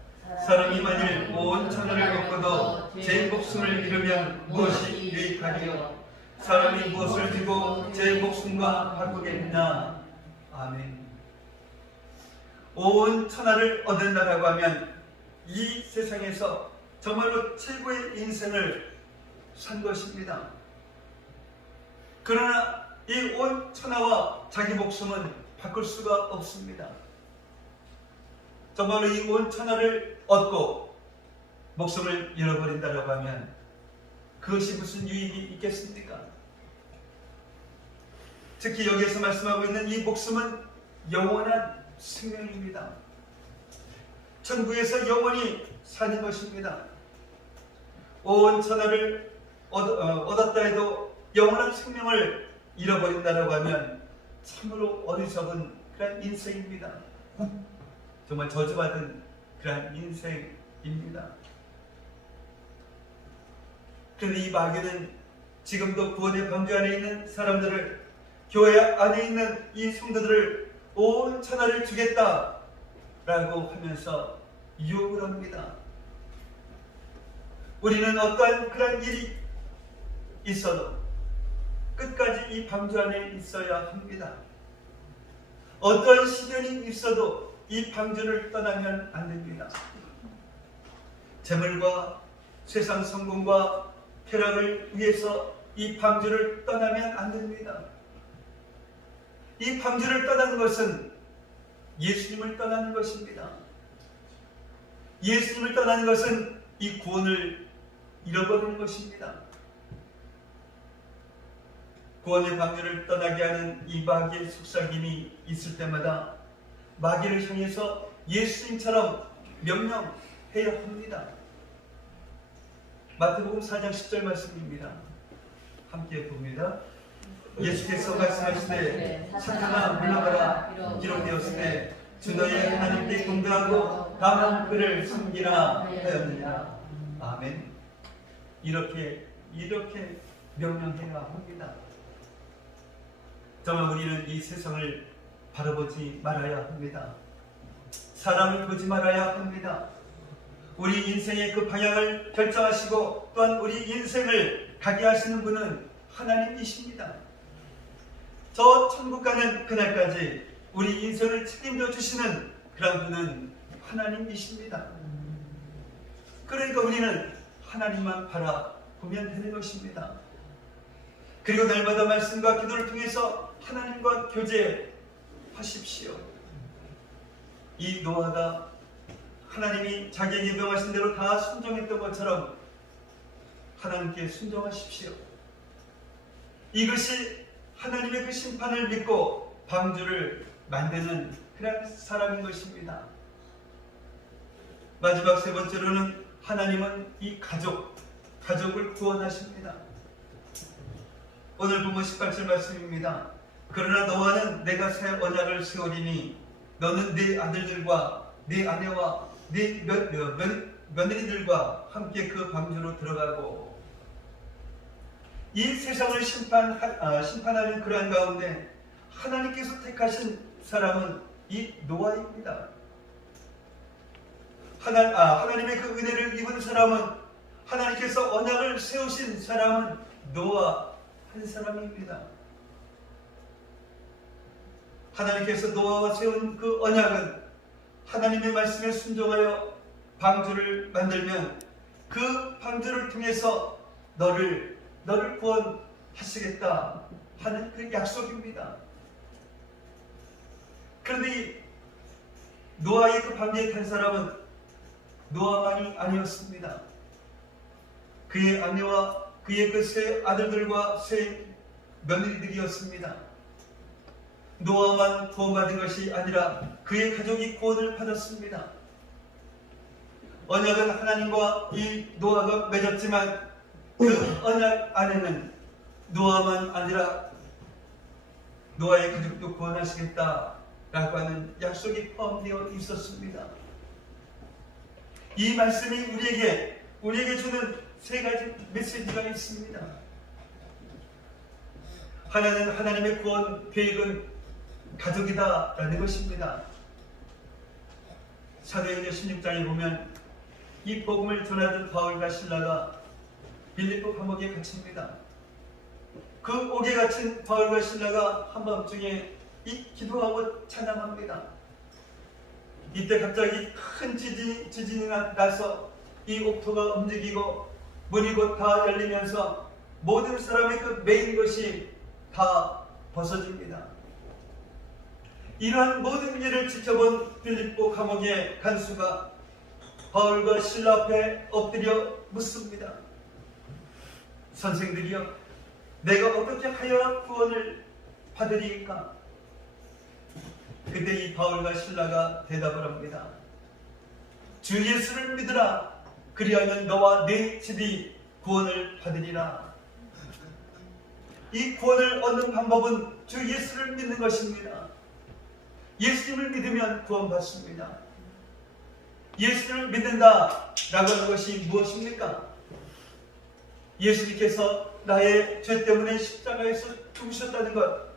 사람이 만일 온 천하를 얻고도 제 목숨을 잃으면 무엇이 유익하리요? 사람이 무엇을 주고 제 목숨과 바꾸겠느냐? 아멘. 온 천하를 얻는다라고 하면 이 세상에서 정말로 최고의 인생을 산 것입니다. 그러나 이 온 천하와 자기 목숨은 바꿀 수가 없습니다. 정말로 이 온 천하를 얻고 목숨을 잃어버린다라고 하면 그것이 무슨 유익이 있겠습니까? 특히 여기에서 말씀하고 있는 이 목숨은 영원한 생명입니다. 천국에서 영원히 사는 것입니다. 온 천하를 얻었다 해도 영원한 생명을 잃어버린다라고 하면 참으로 어리석은 그런 인생입니다. 정말 저주받은 그런 인생입니다. 그런데 이 마귀는 지금도 구원의 방주 안에 있는 사람들을, 교회 안에 있는 이 성도들을 온 천하를 주겠다라고 하면서 유혹을 합니다. 우리는 어떠한 그런 일이 있어도 끝까지 이 방주 안에 있어야 합니다. 어떠한 시련이 있어도 이 방주를 떠나면 안 됩니다. 재물과 세상 성공과 쾌락을 위해서 이 방주를 떠나면 안 됩니다. 이 방주를 떠나는 것은 예수님을 떠나는 것입니다. 예수님을 떠나는 것은 이 구원을 잃어버리는 것입니다. 구원의 방주를 떠나게 하는 이 마귀의 속삭임이 있을 때마다 마귀를 향해서 예수님처럼 명령해야 합니다. 마태복음 4장 10절 말씀입니다. 함께 봅니다. 예수께서 말씀하시되 사탄아 물러가라, 기록되었으되 주 너의 하나님께 공경하고 다만 그를 섬기라 하였느니라. 아멘. 이렇게 명령해야 합니다. 정말 우리는 이 세상을 바라보지 말아야 합니다. 사람을 보지 말아야 합니다. 우리 인생의 그 방향을 결정하시고 또한 우리 인생을 가게 하시는 분은 하나님이십니다. 저 천국 가는 그날까지 우리 인생을 책임져 주시는 그런 분은 하나님이십니다. 그러니까 우리는 하나님만 바라보면 되는 것입니다. 그리고 날마다 말씀과 기도를 통해서 하나님과 교제하십시오. 이 노아가 하나님이 자기에게 명하신 대로 다 순종했던 것처럼 하나님께 순종하십시오. 이것이 하나님의 그 심판을 믿고 방주를 만드는 그런 사람인 것입니다. 마지막 세 번째로는 하나님은 이 가족을 구원하십니다. 오늘 본문 18절 말씀입니다. 그러나 너와는 내가 새 언약을 세우리니 너는 네 아들들과 네 아내와 네 며느리들과 함께 그 방주로 들어가고. 이 세상을 심판하는 그러한 가운데 하나님께서 택하신 사람은 이 노아입니다. 하나님의 그 은혜를 입은 사람은, 하나님께서 언약을 세우신 사람은 노아 한 사람입니다. 하나님께서 노아와 세운 그 언약은 하나님의 말씀에 순종하여 방주를 만들면 그 방주를 통해서 너를 하시겠다 하는 그 약속입니다. 그런데 이 노아의 그 방주에 탄 사람은 노아만이 아니었습니다. 그의 아내와 그의 그 세 아들들과 세 며느리들이었습니다. 노아만 구원받은 것이 아니라 그의 가족이 구원을 받았습니다. 언약은 하나님과 이 노아가 맺었지만 그 언약 안에는 노아만 아니라 노아의 가족도 구원하시겠다라고 하는 약속이 포함되어 있었습니다. 이 말씀이 우리에게 주는 세 가지 메시지가 있습니다. 하나는 하나님의 구원 계획은 가족이다라는 것입니다. 사도행전 16장에 보면 이 복음을 전하던 바울과 실라가 빌립보 감옥에 갇힙니다. 그 옥에 갇힌 바울과 실라가 한밤중에 이 기도하고 찬양합니다. 이때 갑자기 큰 지진이 나서 이 옥토가 움직이고 문이 곧 다 열리면서 모든 사람의 그 매인 것이 다 벗어집니다. 이러한 모든 일을 지켜본 빌립보 감옥의 간수가 바울과 실라 앞에 엎드려 묻습니다. 선생들이여, 내가 어떻게 하여 구원을 받으리까? 그때 이 바울과 실라가 대답을 합니다. 주 예수를 믿으라. 그리하면 너와 네 집이 구원을 받으리라. 이 구원을 얻는 방법은 주 예수를 믿는 것입니다. 예수님을 믿으면 구원받습니다. 예수를 믿는다 라고 하는 것이 무엇입니까? 예수님께서 나의 죄 때문에 십자가에서 죽으셨다는 것,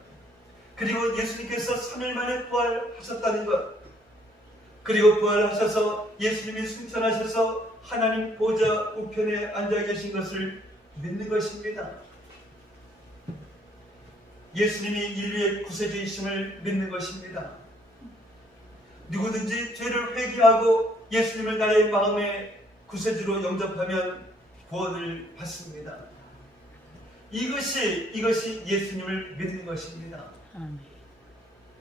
그리고 예수님께서 3일 만에 부활하셨다는 것, 그리고 부활하셔서 예수님이 승천하셔서 하나님 보좌 우편에 앉아 계신 것을 믿는 것입니다. 예수님이 인류의 구세주이심을 믿는 것입니다. 누구든지 죄를 회개하고 예수님을 나의 마음의 구세주로 영접하면 구원을 받습니다. 이것이 예수님을 믿는 것입니다.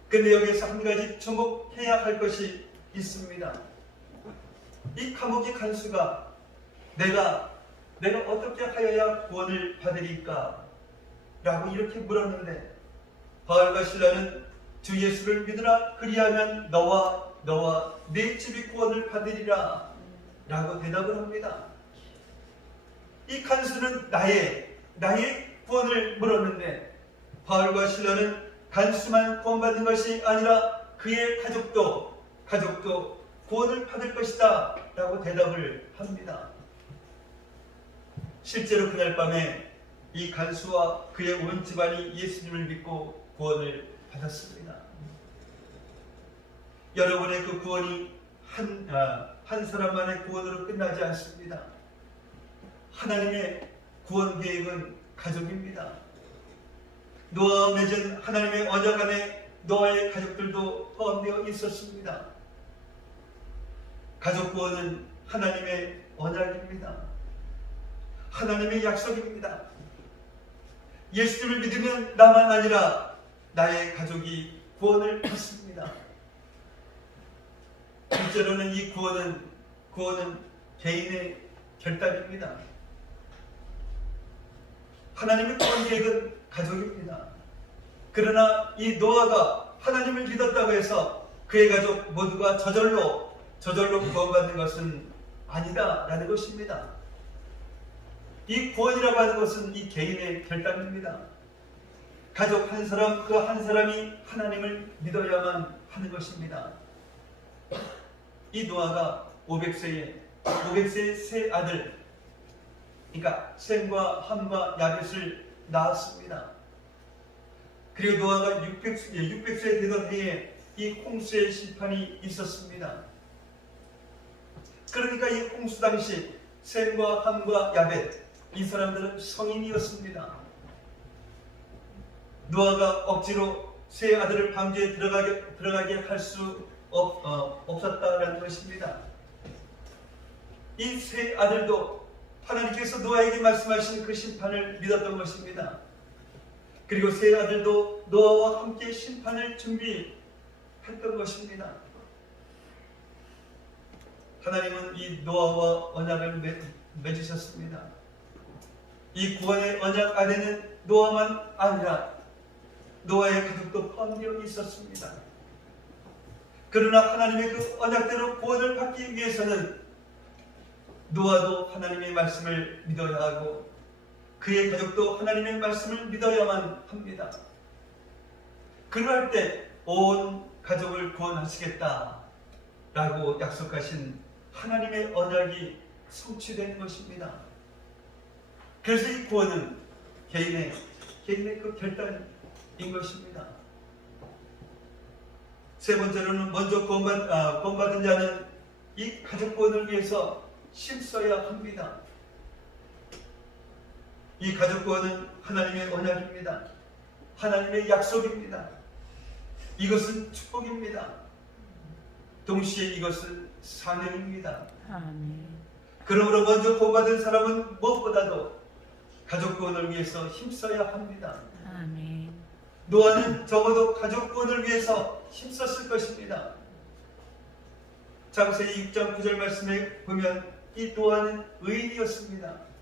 그런데 여기서 한 가지 주목해야 할 것이 있습니다. 이 감옥의 간수가 내가 어떻게 하여야 구원을 받으리까? 라고 이렇게 물었는데 바울과 실라는 주 예수를 믿으라. 그리하면 너와 네 집이 구원을 받으리라 라고 대답을 합니다. 이 간수는 나의 구원을 물었는데 바울과 실라는 간수만 구원받는 것이 아니라 그의 가족도 구원을 받을 것이다 라고 대답을 합니다. 실제로 그날 밤에 이 간수와 그의 온 집안이 예수님을 믿고 구원을 받았습니다. 여러분의 그 구원이 한 사람만의 구원으로 끝나지 않습니다. 하나님의 구원 계획은 가족입니다. 노아와 맺은 하나님의 언약 안에 노아의 가족들도 포함되어 있었습니다. 가족 구원은 하나님의 언약입니다. 하나님의 약속입니다. 예수님을 믿으면 나만 아니라 나의 가족이 구원을 받습니다. 둘째로는 이 구원은 개인의 결단입니다. 하나님의 구원 계획은 가족입니다. 그러나 이 노아가 하나님을 믿었다고 해서 그의 가족 모두가 저절로 구원받는 것은 아니다라는 것입니다. 이 구원이라고 하는 것은 이 개인의 결단입니다. 가족 한 사람, 그 한 사람이 하나님을 믿어야만 하는 것입니다. 이 노아가 500세의 세 아들, 그러니까 셈과 함과 야벳을 낳았습니다. 그리고 노아가 600세 되던 해에 이 홍수의 심판이 있었습니다. 그러니까 이 홍수 당시 셈과 함과 야벳, 이 사람들은 성인이었습니다. 노아가 억지로 세 아들을 방주에 들어가게 할 수 없었다라는 것입니다. 이 세 아들도 하나님께서 노아에게 말씀하신 그 심판을 믿었던 것입니다. 그리고 세 아들도 노아와 함께 심판을 준비했던 것입니다. 하나님은 이 노아와 언약을 맺으셨습니다. 이 구원의 언약 안에는 노아만 아니라 노아의 가족도 포함되어 있었습니다. 그러나 하나님의 그 언약대로 구원을 받기 위해서는 노아도 하나님의 말씀을 믿어야 하고 그의 가족도 하나님의 말씀을 믿어야만 합니다. 그러할 때 온 가족을 구원하시겠다라고 약속하신 하나님의 언약이 성취되는 것입니다. 그래서 이 구원은 개인의 그 결단인 것입니다. 세 번째로는 먼저 구원받은 자는 이 가족 구원을 위해서 힘써야 합니다. 이 가족 구원은 하나님의 언약입니다. 하나님의 약속입니다. 이것은 축복입니다. 동시에 이것은 사명입니다. 아멘. 그러므로 먼저 구원받은 사람은 무엇보다도 가족 구원을 위해서 힘써야 합니다. 아멘. 노아는 적어도 가족 구원을 위해서 힘썼을 것입니다. 창세기 6장 9절 말씀에 보면 이 노아는 의인이었습니다.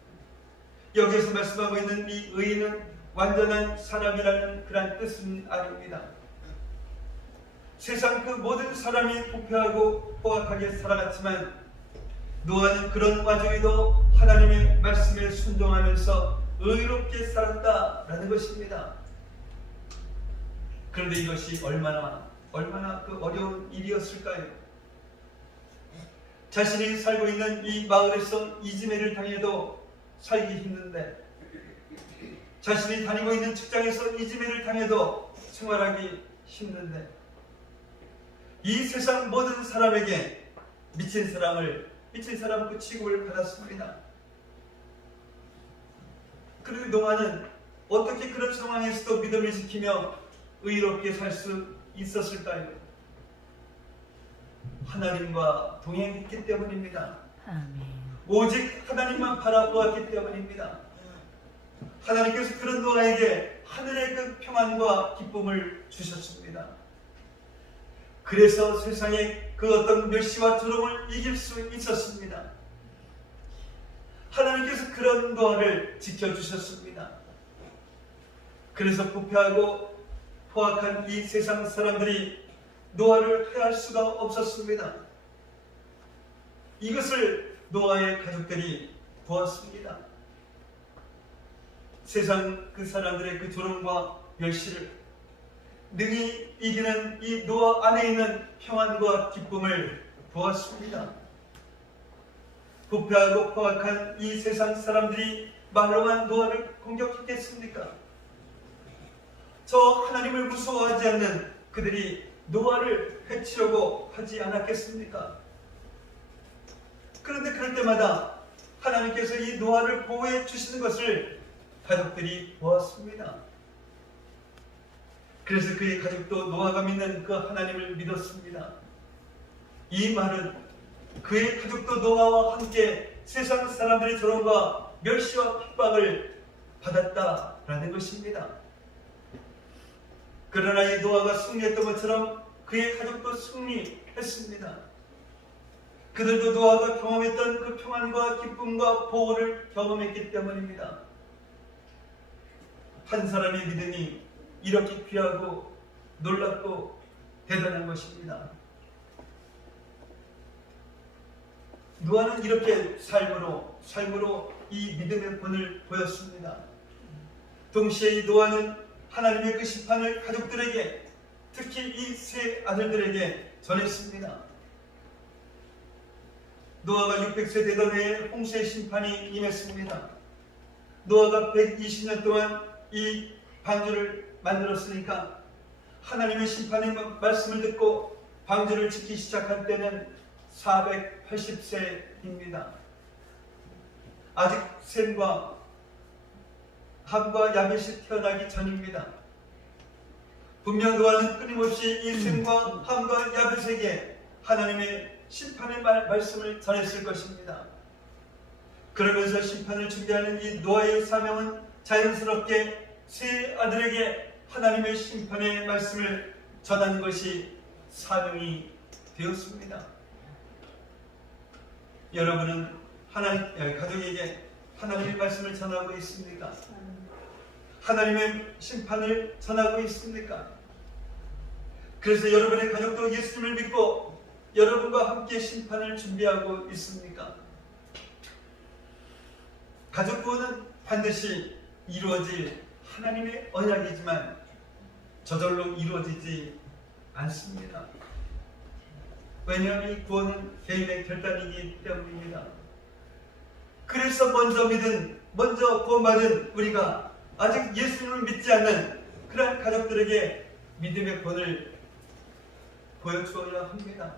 여기에서 말씀하고 있는 이 의인은 완전한 사람이라는 그런 뜻은 아닙니다. 세상 그 모든 사람이 부패하고 포악하게 살아갔지만 노아는 그런 와중에도 하나님의 말씀에 순종하면서 의롭게 살았다라는 것입니다. 그런데 이것이 얼마나 그 어려운 일이었을까요? 자신이 살고 있는 이 마을에서 이지매를 당해도 살기 힘든데, 자신이 다니고 있는 직장에서 이지매를 당해도 생활하기 힘든데, 이 세상 모든 사람에게 미친 사람 그 취급을 받았습니다. 그리고 노아는 어떻게 그런 상황에서도 믿음을 지키며 의롭게 살 수 있었을까요? 하나님과 동행했기 때문입니다. 아멘. 오직 하나님만 바라보았기 때문입니다. 하나님께서 그런 노아에게 하늘의 그 평안과 기쁨을 주셨습니다. 그래서 세상의 그 어떤 멸시와 두려움을 이길 수 있었습니다. 하나님께서 그런 노아를 지켜주셨습니다. 그래서 부패하고 포악한 이 세상 사람들이 노아를 해할 수가 없었습니다. 이것을 노아의 가족들이 보았습니다. 세상 그 사람들의 그 조롱과 멸시를 능히 이기는 이 노아 안에 있는 평안과 기쁨을 보았습니다. 부패하고 포악한 이 세상 사람들이 말로만 노아를 공격했겠습니까? 저 하나님을 무서워하지 않는 그들이 노아를 해치려고 하지 않았겠습니까? 그런데 그럴 때마다 하나님께서 이 노아를 보호해 주시는 것을 가족들이 보았습니다. 그래서 그의 가족도 노아가 믿는 그 하나님을 믿었습니다. 이 말은 그의 가족도 노아와 함께 세상 사람들의 조롱과 멸시와 핍박을 받았다라는 것입니다. 그러나 이 노아가 승리했던 것처럼 그의 가족도 승리했습니다. 그들도 노아가 경험했던 그 평안과 기쁨과 보호를 경험했기 때문입니다. 한 사람의 믿음이 이렇게 귀하고 놀랍고 대단한 것입니다. 노아는 이렇게 삶으로 이 믿음의 본을 보였습니다. 동시에 이 노아는 하나님의 그 심판을 가족들에게, 특히 이 세 아들들에게 전했습니다. 노아가 600세 되던 해에 홍수의 심판이 임했습니다. 노아가 120년 동안 이 방주를 만들었으니까 하나님의 심판의 말씀을 듣고 방주를 짓기 시작할 때는 480세입니다. 아직 셈과 함과 야벳이 태어나기 전입니다. 분명 노아는 끊임없이 이 셈과 함과 야벳에게 하나님의 심판의 말씀을 전했을 것입니다. 그러면서 심판을 준비하는 이 노아의 사명은 자연스럽게 세 아들에게 하나님의 심판의 말씀을 전하는 것이 사명이 되었습니다. 여러분은 가족에게 하나님의 말씀을 전하고 있습니까? 하나님의 심판을 전하고 있습니까? 그래서 여러분의 가족도 예수님을 믿고 여러분과 함께 심판을 준비하고 있습니까? 가족 구원은 반드시 이루어질 하나님의 언약이지만 저절로 이루어지지 않습니다. 왜냐하면 이 구원은 개인의 결단이기 때문입니다. 그래서 먼저 구원받은 우리가 아직 예수님을 믿지 않는 그러한 가족들에게 믿음의 본을 보여주어야 합니다.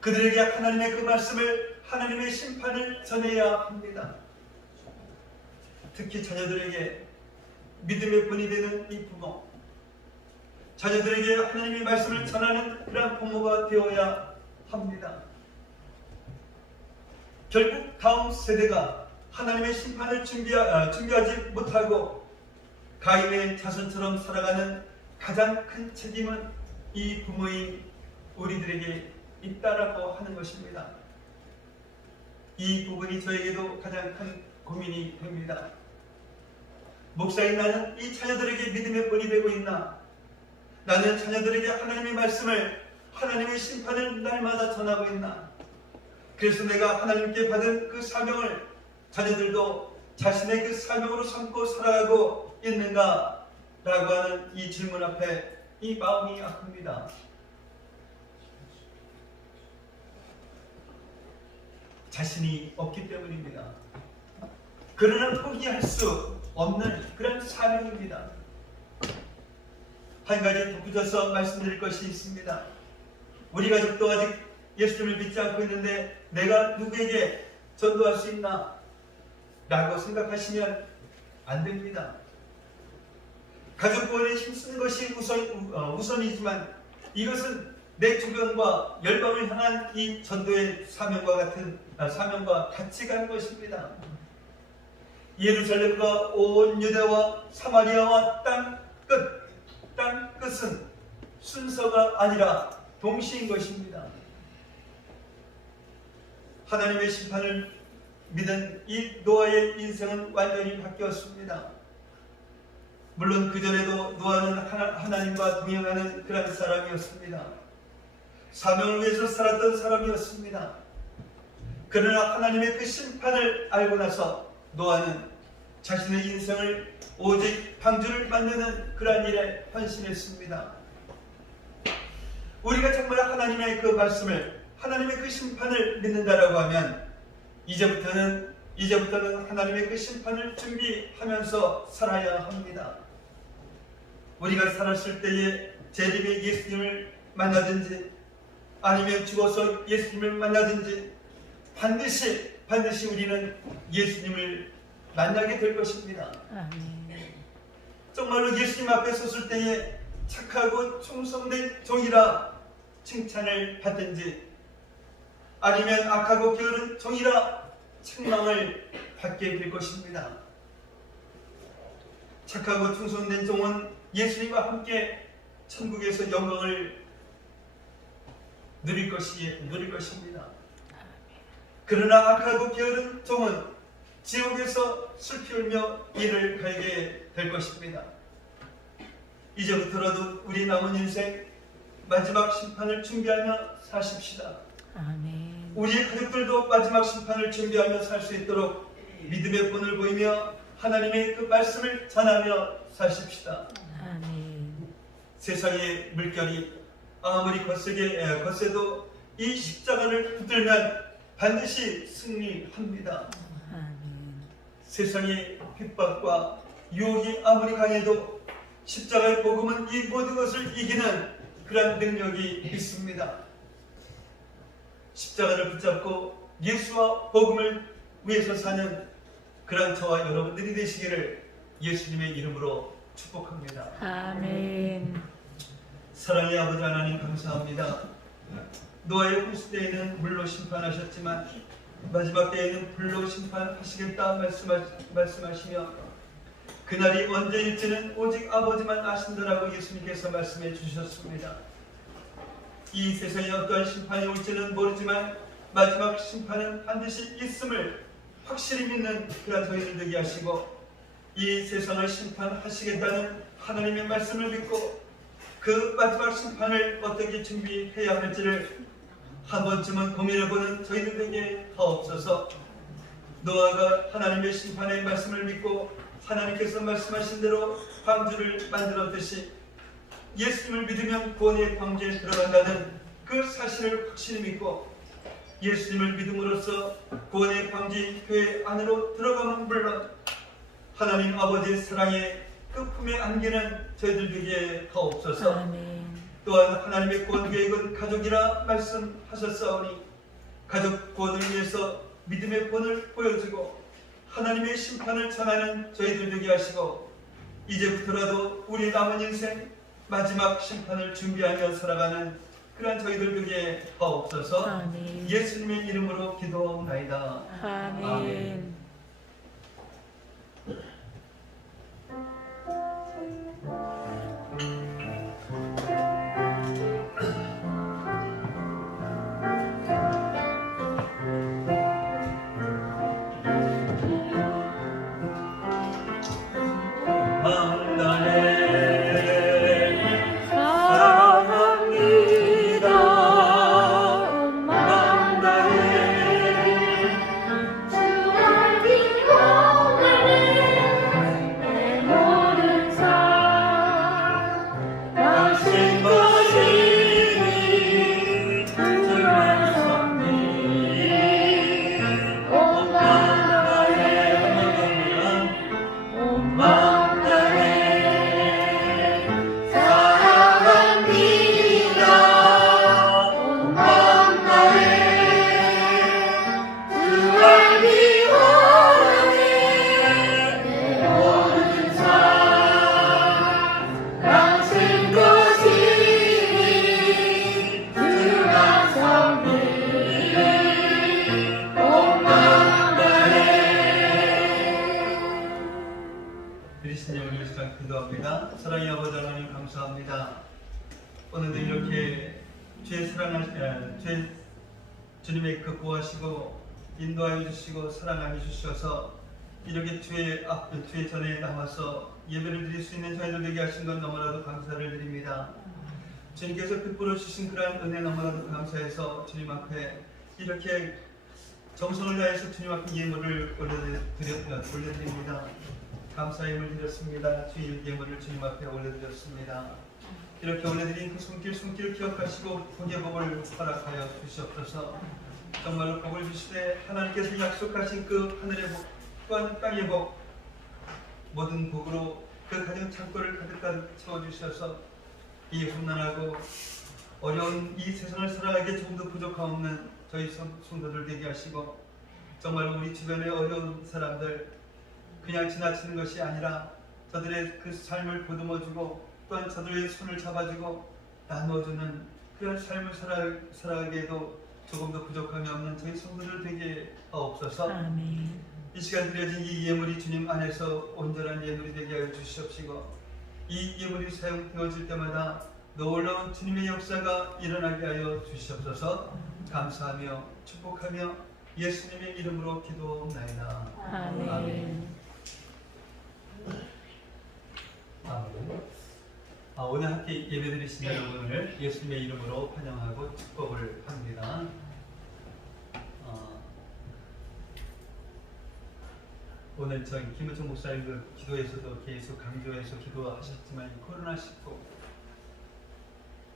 그들에게 하나님의 그 말씀을, 하나님의 심판을 전해야 합니다. 특히 자녀들에게 믿음의 본이 되는 이 부모, 자녀들에게 하나님의 말씀을 전하는 그런 부모가 되어야 합니다. 결국 다음 세대가 하나님의 심판을 준비하지 못하고 가인의 자손처럼 살아가는 가장 큰 책임은 이 부모인 우리들에게 있다라고 하는 것입니다. 이 부분이 저에게도 가장 큰 고민이 됩니다. 목사인 나는 이 자녀들에게 믿음의 본이 되고 있나? 나는 자녀들에게 하나님의 말씀을, 하나님의 심판을 날마다 전하고 있나? 그래서 내가 하나님께 받은 그 사명을 자녀들도 자신의 그 사명으로 삼고 살아가고 있는가? 라고 하는 이 질문 앞에 이 마음이 아픕니다. 자신이 없기 때문입니다. 그러나 포기할 수 없는 그런 사명입니다. 한 가지 덧붙여서 말씀드릴 것이 있습니다. 우리 가족도 아직 예수님을 믿지 않고 있는데 내가 누구에게 전도할 수 있나? 라고 생각하시면 안 됩니다. 가족 구원에 힘쓰는 것이 우선이지만 이것은 내 주변과 열방을 향한 이 전도의 사명과 같이 가는 것입니다. 예루살렘과 온 유대와 사마리아와 땅 끝은 순서가 아니라 동시인 것입니다. 하나님의 심판을 믿은 이 노아의 인생은 완전히 바뀌었습니다. 물론 그전에도 노아는 하나님과 동행하는 그런 사람이었습니다. 사명을 위해서 살았던 사람이었습니다. 그러나 하나님의 그 심판을 알고 나서 노아는 자신의 인생을 오직 방주를 만드는 그러한 일에 헌신했습니다. 우리가 정말 하나님의 그 말씀을, 하나님의 그 심판을 믿는다라고 하면 이제부터는 하나님의 그 심판을 준비하면서 살아야 합니다. 우리가 살았을 때에 재림의 예수님을 만나든지 아니면 죽어서 예수님을 만나든지 반드시 우리는 예수님을 만나게 될 것입니다. 아멘. 정말로 예수님 앞에 섰을 때에 착하고 충성된 종이라 칭찬을 받든지 아니면 악하고 게으른 종이라 책망을 받게 될 것입니다. 착하고 충성된 종은 예수님과 함께 천국에서 영광을 누릴 것입니다. 그러나 악하고 게으른 종은 지옥에서 슬피 울며 이를 갈게 될 것입니다. 이제부터라도 우리 남은 인생 마지막 심판을 준비하며 사십시다. 아멘. 우리의 가족들도 마지막 심판을 준비하며 살 수 있도록 믿음의 본을 보이며 하나님의 그 말씀을 전하며 사십시다. 아멘. 세상의 물결이 아무리 거세도 이 십자가를 붙들면 반드시 승리합니다. 아멘. 세상의 핍박과 유혹이 아무리 강해도 십자가의 복음은 이 모든 것을 이기는 그런 능력이 있습니다. 십자가를 붙잡고 예수와 복음을 위해서 사는 그런 저와 여러분들이 되시기를 예수님의 이름으로 축복합니다. 아멘. 사랑의 아버지 하나님 감사합니다. 노아의 홍수 때에는 물로 심판하셨지만 마지막 때에는 불로 심판하시겠다 말씀하시며 그날이 언제일지는 오직 아버지만 아신다라고 예수님께서 말씀해 주셨습니다. 이 세상에 어떠한 심판이 올지는 모르지만 마지막 심판은 반드시 있음을 확실히 믿는 그런 저희들 되게 하시고, 이 세상을 심판하시겠다는 하나님의 말씀을 믿고 그 마지막 심판을 어떻게 준비해야 할지를 한 번쯤은 고민해보는 저희들에게 하옵소서. 노아가 하나님의 심판의 말씀을 믿고 하나님께서 말씀하신 대로 방주를 만들었듯이 예수님을 믿으면 구원의 방주에 들어간다는 그 사실을 확실히 믿고 예수님을 믿음으로써 구원의 방주인 교회 안으로 들어가면 물론 하나님 아버지의 사랑의 그 품에 안기는 저희들 되게 하옵소서. 아멘. 또한 하나님의 구원 계획은 가족이라 말씀하셨사오니 가족 구원을 위해서 믿음의 본을 보여주고 하나님의 심판을 전하는 저희들 되게 하시고, 이제부터라도 우리 남은 인생 마지막 심판을 준비하며 살아가는 그러한 저희들 되게 하옵소서. 아멘. 예수님의 이름으로 기도하옵나이다. 아멘. 사랑합니다. 주를 기억하는 내 모든 삶 당신 것이니 주만 섭니 온 마음 다해 온 마음 다해 사랑합니다. 온 마음 다해 주 알기 원하네 내 모든 삶 당신 것이니 주만 섭니 온 마음 다해. 그리스도 영을 시간 기도합니다. 사랑의 아버지 하나님 감사합니다. 오늘도 이렇게 주의 주님의 그 구하시고 인도하여 주시고 사랑하여 주셔서 이렇게 주의 전에 나와서 예배를 드릴 수 있는 저희들 되게 하신 건 너무나도 감사를 드립니다. 주님께서 베풀어 주신 그러한 은혜 너무나도 감사해서 주님 앞에 이렇게 정성을 다해서 주님 앞에 예물을 올려드립니다. 감사의 예물 드렸습니다. 주의 예물을 주님 앞에 올려드렸습니다. 이렇게 올려드린 그 손길 기억하시고 복의 복을 허락하여 주시옵소서. 정말로 복을 주시되 하나님께서 약속하신 그 하늘의 복 또한 땅의 복 모든 복으로 그 가정 창고를 가득 채워주셔서 이 험난하고 어려운 이 세상을 살아가기에 조금도 부족함없는 저희 성도들 되게 하시고, 정말로 우리 주변의 어려운 사람들 그냥 지나치는 것이 아니라 저들의 그 삶을 보듬어주고 또한 저들의 손을 잡아주고 나누어주는 그런 삶을 살아가기에도 조금도 부족함이 없는 저희 성도들 되게 하옵소서. 아멘. 이 시간 드려진 이 예물이 주님 안에서 온전한 예물이 되게 하여 주시옵시고, 이 예물이 사용되어질 때마다 놀라운 주님의 역사가 일어나게 하여 주시옵소서. 감사하며 축복하며 예수님의 이름으로 기도하옵나이다. 아멘. 아멘. 오늘 함께 예배드리신 여러분을 예수님의 이름으로 환영하고 축복을 합니다. 오늘 저희 김은총 목사님 그 기도에서도 계속 강조해서 기도하셨지만 코로나19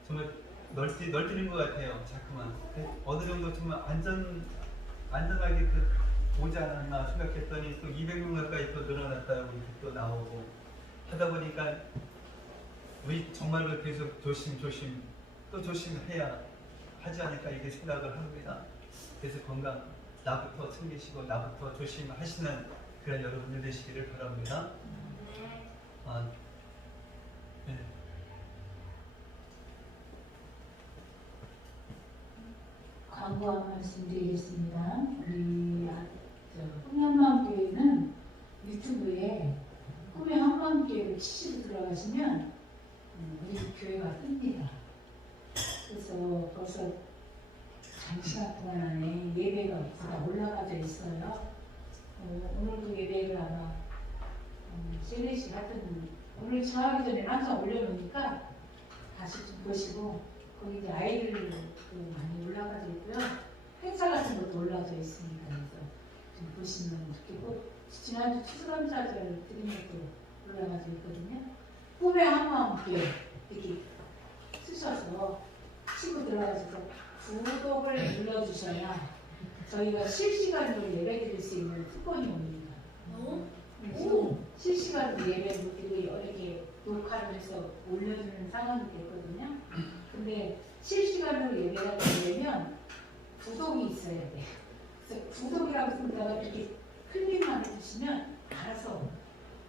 정말 널뛰는 것 같아요. 자꾸만 어느 정도 정말 안전하게 오지 않았나 생각했더니 또 200명 가까이 또 늘어났다고 이렇게 또 나오고 하다 보니까 우리 정말로 계속 조심해야 하지 않을까 이렇게 생각을 합니다. 그래서 건강 나부터 챙기시고 나부터 조심하시는 그런 여러분들 되시기를 바랍니다. 네. 광고 한 말씀 드리겠습니다. 우리 흥현마음교회는 유튜브에 꿈의 치시고 들어가시면 우리 교회가 뜹니다. 그래서 벌써 장시간 동안 안에 예배가 다 올라가져 있어요. 오늘도 예배를 아마 셀레시 같은 오늘 정하기 전에 항상 올려놓으니까 다시 좀 보시고 거기 이제 아이들도 많이 올라가져 있고요. 행사 같은 것도 올라가져 있습니다. 그래서 좀 보시면 좋겠고 지난주 추수감사절 드린 것도 올라가져 있거든요. 꿈에 한마음께 이렇게 쓰셔서 치고 들어가셔서 구독을 눌러주셔야 저희가 실시간으로 예배드릴 수 있는 쿠폰이 옵니다. 지금 실시간으로 예배 못 드리고 여러 개 녹화를 해서 올려주는 상황이 됐거든요. 근데 실시간으로 예배가 되려면 구독이 있어야 돼요. 그래서 구독이라고 쓴다가 이렇게 클릭만 해주시면 알아서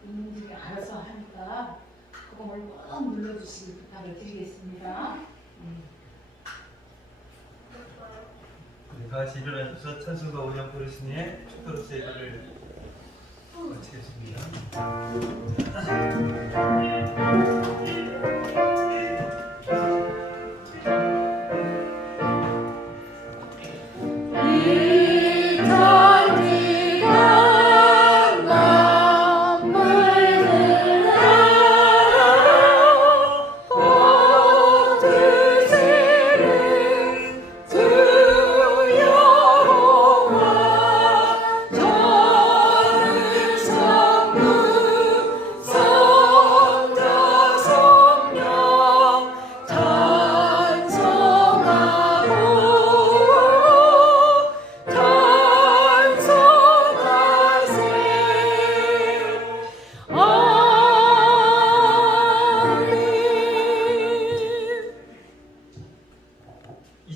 이분들이 알아서 하니까 그거 꼭 눌러주시기 부탁을 드리겠습니다. 다 같이 일어나셔서 찬송가 5장 부르시니 축도로서 예배를 마치겠습니다.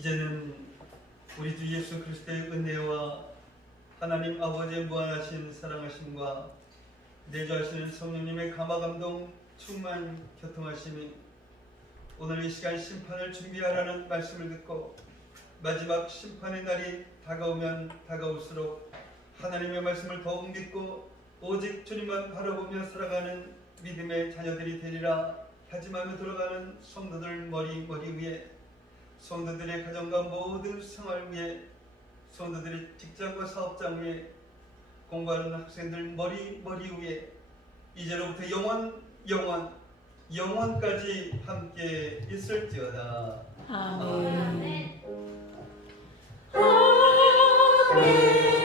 이제는 우리 주 예수 그리스도의 은혜와 하나님 아버지의 무한하신 사랑하심과 내주하시는 성령님의 감화감동 충만 교통하심이 오늘 이 시간 심판을 준비하라는 말씀을 듣고 마지막 심판의 날이 다가오면 다가올수록 하나님의 말씀을 더욱 믿고 오직 주님만 바라보며 살아가는 믿음의 자녀들이 되리라 다짐하며 들어가는 성도들 머리 위에 성도들의 가정과 모든 생활 위에 성도들의 직장과 사업장 위에 공부하는 학생들 머리 위에 이제로부터 영원까지 함께 있을지어다. 아멘. 아멘.